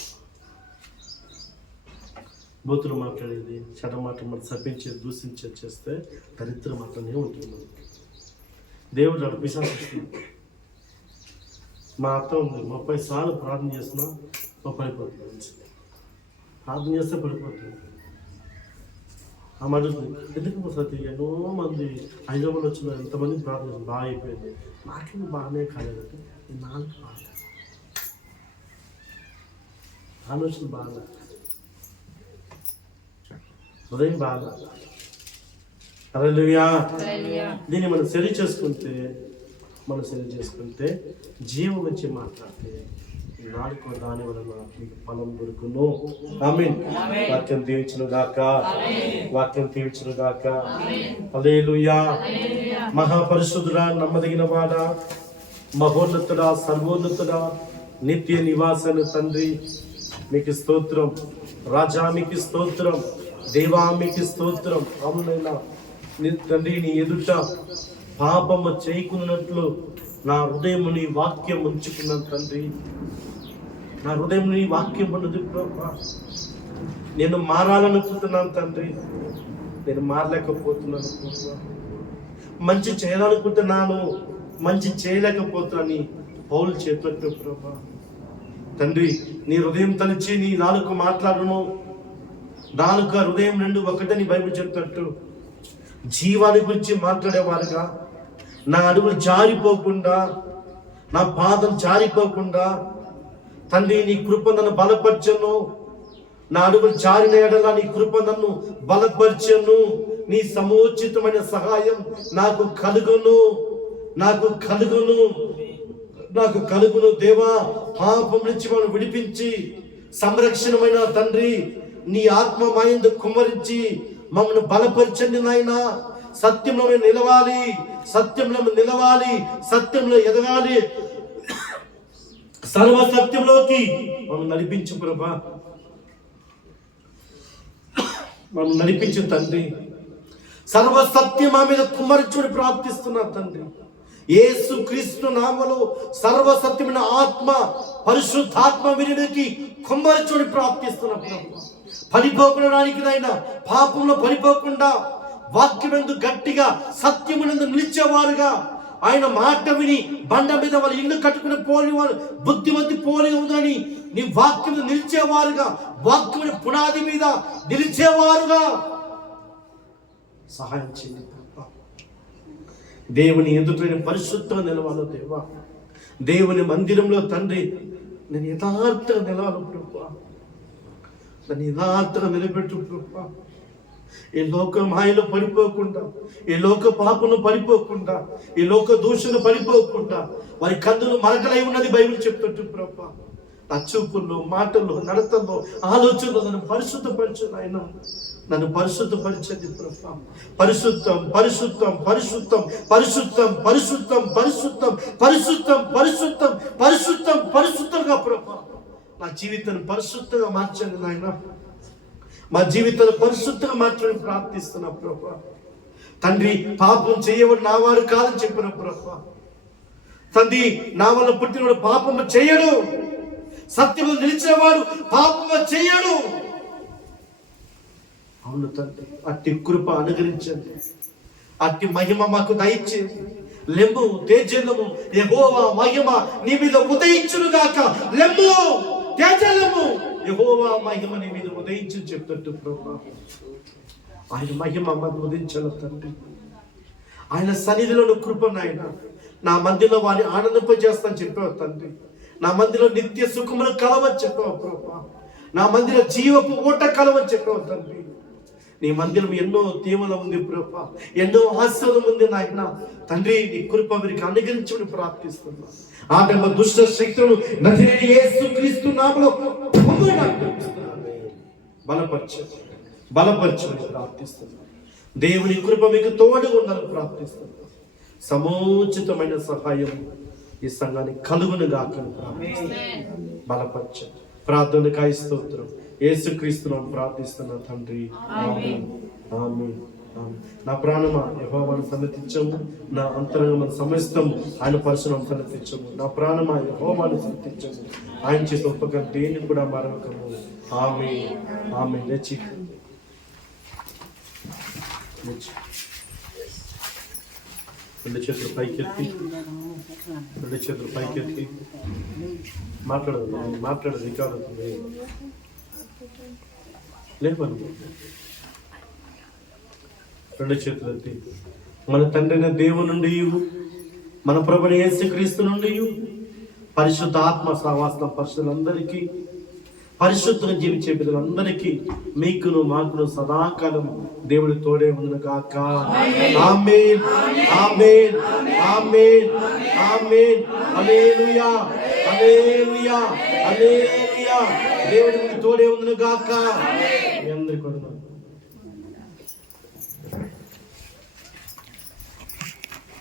బూతులు మాట్లాడేది, చెడ్డ మాట్లాడి సపించేది, దూషించేది చేస్తే దరిద్రం మాత్రమే ఉంటుంది మనకి. దేవుడు అక్కడ పిశాచిస్తున్నాడు. మా అత్త ఉంది, 30 సార్లు ప్రార్థన చేసినా పడిపోతుంది. ప్రార్థన చేస్తే పడిపోతుంది. ఆ మాట ఎందుకు సతీ ఎన్నో మంది హైదరాబాద్ వచ్చిన ఎంతమంది ప్రార్థన బాగా అయిపోయింది, నాకేం బాగానే కాలేదంటే ఈ నాలుగు బాగా ఆలోచన బాగా, హృదయం బాగా. హల్లెలూయా. దీన్ని మనం సరి చేసుకుంటే జీవం వచ్చి మాట్లాడితే నాలుగు దాని వలన మీకు ఫలం దొరుకును. ఆమేన్. వాక్యం దీవించును గాక, వాక్యం దీవించును గాక. హల్లెలూయా. మహాపరిశుద్ధుడా, నమ్మదగిన వాడా, మహోన్నతుడా, సర్వోన్నతుడా, నిత్య నివాసను తండ్రి మీకు స్తోత్రం. రాజా మీకు స్తోత్రం. దేవా మీకు స్తోత్రం. అవునైనా తండ్రి నీ ఎదుట పాపము చేయకున్నట్లు నా హృదయం నీ వాక్యం ఉంచుకున్నాను తండ్రి. నా హృదయం నీ వాక్యం ఉన్నది ప్రభా. నేను మారాలనుకుంటున్నాను తండ్రి, నేను మారలేకపోతున్నాను ప్రభా. మంచి చేయాలనుకుంటున్నాను, మంచి చేయలేకపోతున్నాను. పౌలు చెప్పినట్టు ప్రభా తండ్రి, నీ హృదయం తలిచి నీ నాలుక మాట్లాడును. నాలుక హృదయం రెండు ఒకటని బైబిల్ చెప్తున్నట్టు జీవాన్ని గురించి మాట్లాడేవారుగా, నా అడుగులు జారిపోకుండా, నా పాదం జారిపోకుండా తండ్రి నీ కృప నన్ను బలపరచను. నా అడుగులు జారిన ఎడల నీ కృప నన్ను బలపరచను. నీ సమోచితమైన సహాయం నాకు కలుగును. దేవా, పాపం నుంచి మనం విడిపించి సంరక్షణమైన తండ్రి నీ ఆత్మ మాయందు కుమ్మరించి మమ్మల్ని బలపరచండి నాయన. సత్యంలో నిలవాలి, సత్యంలో ఎదగాలి, సర్వసత్యంలోకి మనం నడిపించు ప్రభా. మనం నడిపించు తండ్రి. సర్వసత్యం మా మీద కుమ్మరించుని ప్రార్థిస్తున్నా తండ్రి. యేసు క్రీస్తు నామములో సర్వసత్యమైన ఆత్మ, పరిశుద్ధాత్మ వినిడికి కుమ్మరించుని ప్రార్థిస్తున్నా ప్రభా. పడిపోకడానికి నాయన, పాపంలో పడిపోకుండా వాక్యమందు గట్టిగా సత్యమునందు నిలిచేవారుగా, ఆయన మాట విని బండ మీద వాళ్ళ ఇల్లు కట్టుకుని పోని వాళ్ళు బుద్ధిమంతి పోని ఉందని నీ వాక్యం నిలిచేవారుగా, వాక్యమైన పునాది మీద నిలిచేవారుగా సహాయం చేయండి. దేవుని ఎదుట పరిశుద్ధంగా నిలవాలో దేవా. దేవుని మందిరంలో తండ్రి నేను యథార్థంగా నిలవాలి ప్రభా. నన్ను యథార్థంగా నిలబెట్టు ప్రభా. ఈ లోక మాయలో పడిపోకుండా, ఈ లోక పాపను పడిపోకుండా, ఈ లోక దూషణ పడిపోకుండా వారి కందులు మరకలై ఉన్నది బైబిల్ చెప్తుంటు ప్రభా. నా చూపుల్లో, మాటల్లో, నడతల్లో, ఆలోచనలో నన్ను పరిశుద్ధపరచు నాయన. నన్ను పరిశుద్ధపరచండి ప్రభా. పరిశుద్ధం పరిశుద్ధం పరిశుద్ధం పరిశుద్ధం పరిశుద్ధం పరిశుద్ధం పరిశుద్ధం పరిశుద్ధం పరిశుద్ధం పరిశుద్ధంగా ప్రభా నా జీవితాన్ని పరిశుద్ధంగా మార్చండి నాయన. మా జీవితాన్ని పరిశుద్ధంగా మార్చని ప్రార్థిస్తున్నా ప్రభా. తండ్రి, పాపం చేయవాడు నా వాడు కాదని చెప్పిన ప్రభా. తండ్రి, నా వల్ల పుట్టినవాడు పాపము చేయడు, సత్యము నిలిచేవాడు పాపము చేయడు. అవును తండ్రి, అట్టి కృప అనుగ్రహించండి. అట్టి మహిమ మాకు దయచేయండి. లెమ్ము తేజలము యెహోవా మహిమ నీ మీద ఉదయించును గాక. లెమ్ము తేజలము యెహోవా మహిమ నీ మీద ఉదయించు చెప్తట్టు ప్రభా. ఆయన మహిమ మాకు ఉదయించాలి తండ్రి. ఆయన సన్నిధిలో కృప నాయన. నా మందిలో వారిని ఆనందింపజేస్తాను చెప్పావు తండ్రి. నా మందిలో నిత్య సుఖములు కలవని చెప్పావు ప్రభా. నా మందిలో జీవపు ఓట కలవని చెప్పావు తండ్రి. నీ మందిరం ఎన్నో తీవ్రత ఉంది ప్రభా, ఎన్నో ఆశీర్వాదం ఉంది నాయన తండ్రి. నీ కృప వీరికి అనుగ్రహించమని ప్రార్థిస్తున్నా. ఆటంక దుష్ట శక్తులను నజరేయుడైన యేసుక్రీస్తు నామములో బలపరచమని ప్రార్థిస్తున్నా. దేవుని కృప మీకు తోడుగా ఉండాలని ప్రార్థిస్తున్నా. సముచితమైన సహాయం ఈ సంఘానికి కలుగును గాక. బలపరచ ప్రార్థనకాయ స్తోత్రం యేసుక్రీస్తునామములో ప్రార్థిస్తున్నా తండ్రి. ఆమేన్ ఆమేన్. నా ప్రాణమా యెహోవాను సన్నతించము, నా అంతరంగం సమస్తం ఆయన పరిశునామమును సన్నతించము. నా ప్రాణమా యెహోవాను సన్నతించము, ఆయన చేసే ఉపకారం దేన్ని కూడా మరవకము. ఆమేన్ ఆమేన్. లేచి రెండు చేతులు పైకెత్తి, రెండు చేతులు పైకెత్తి మాట్లాడదు రికార్డు అవుతుంది. లేపను రెండు చేతులు ఎత్తి. మన తండ్రైన దేవుని నుండి, మన ప్రభువైన యేసుక్రీస్తు నుండి, పరిశుద్ధ ఆత్మ సహవాసం పరిశుద్ధులందరికీ, పరిశుద్ధంగా జీవించే బిడ్డలందరికీ, మీకును మాకును సదాకాలం దేవుడి తోడే ఉండును గాక. ఆమేన్ ఆమేన్ ఆమేన్ ఆమేన్. హల్లెలూయా హల్లెలూయా హల్లెలూయా. దేవుడి తోడే ఉండును గాక. మీ అందరికీ వందనాలు.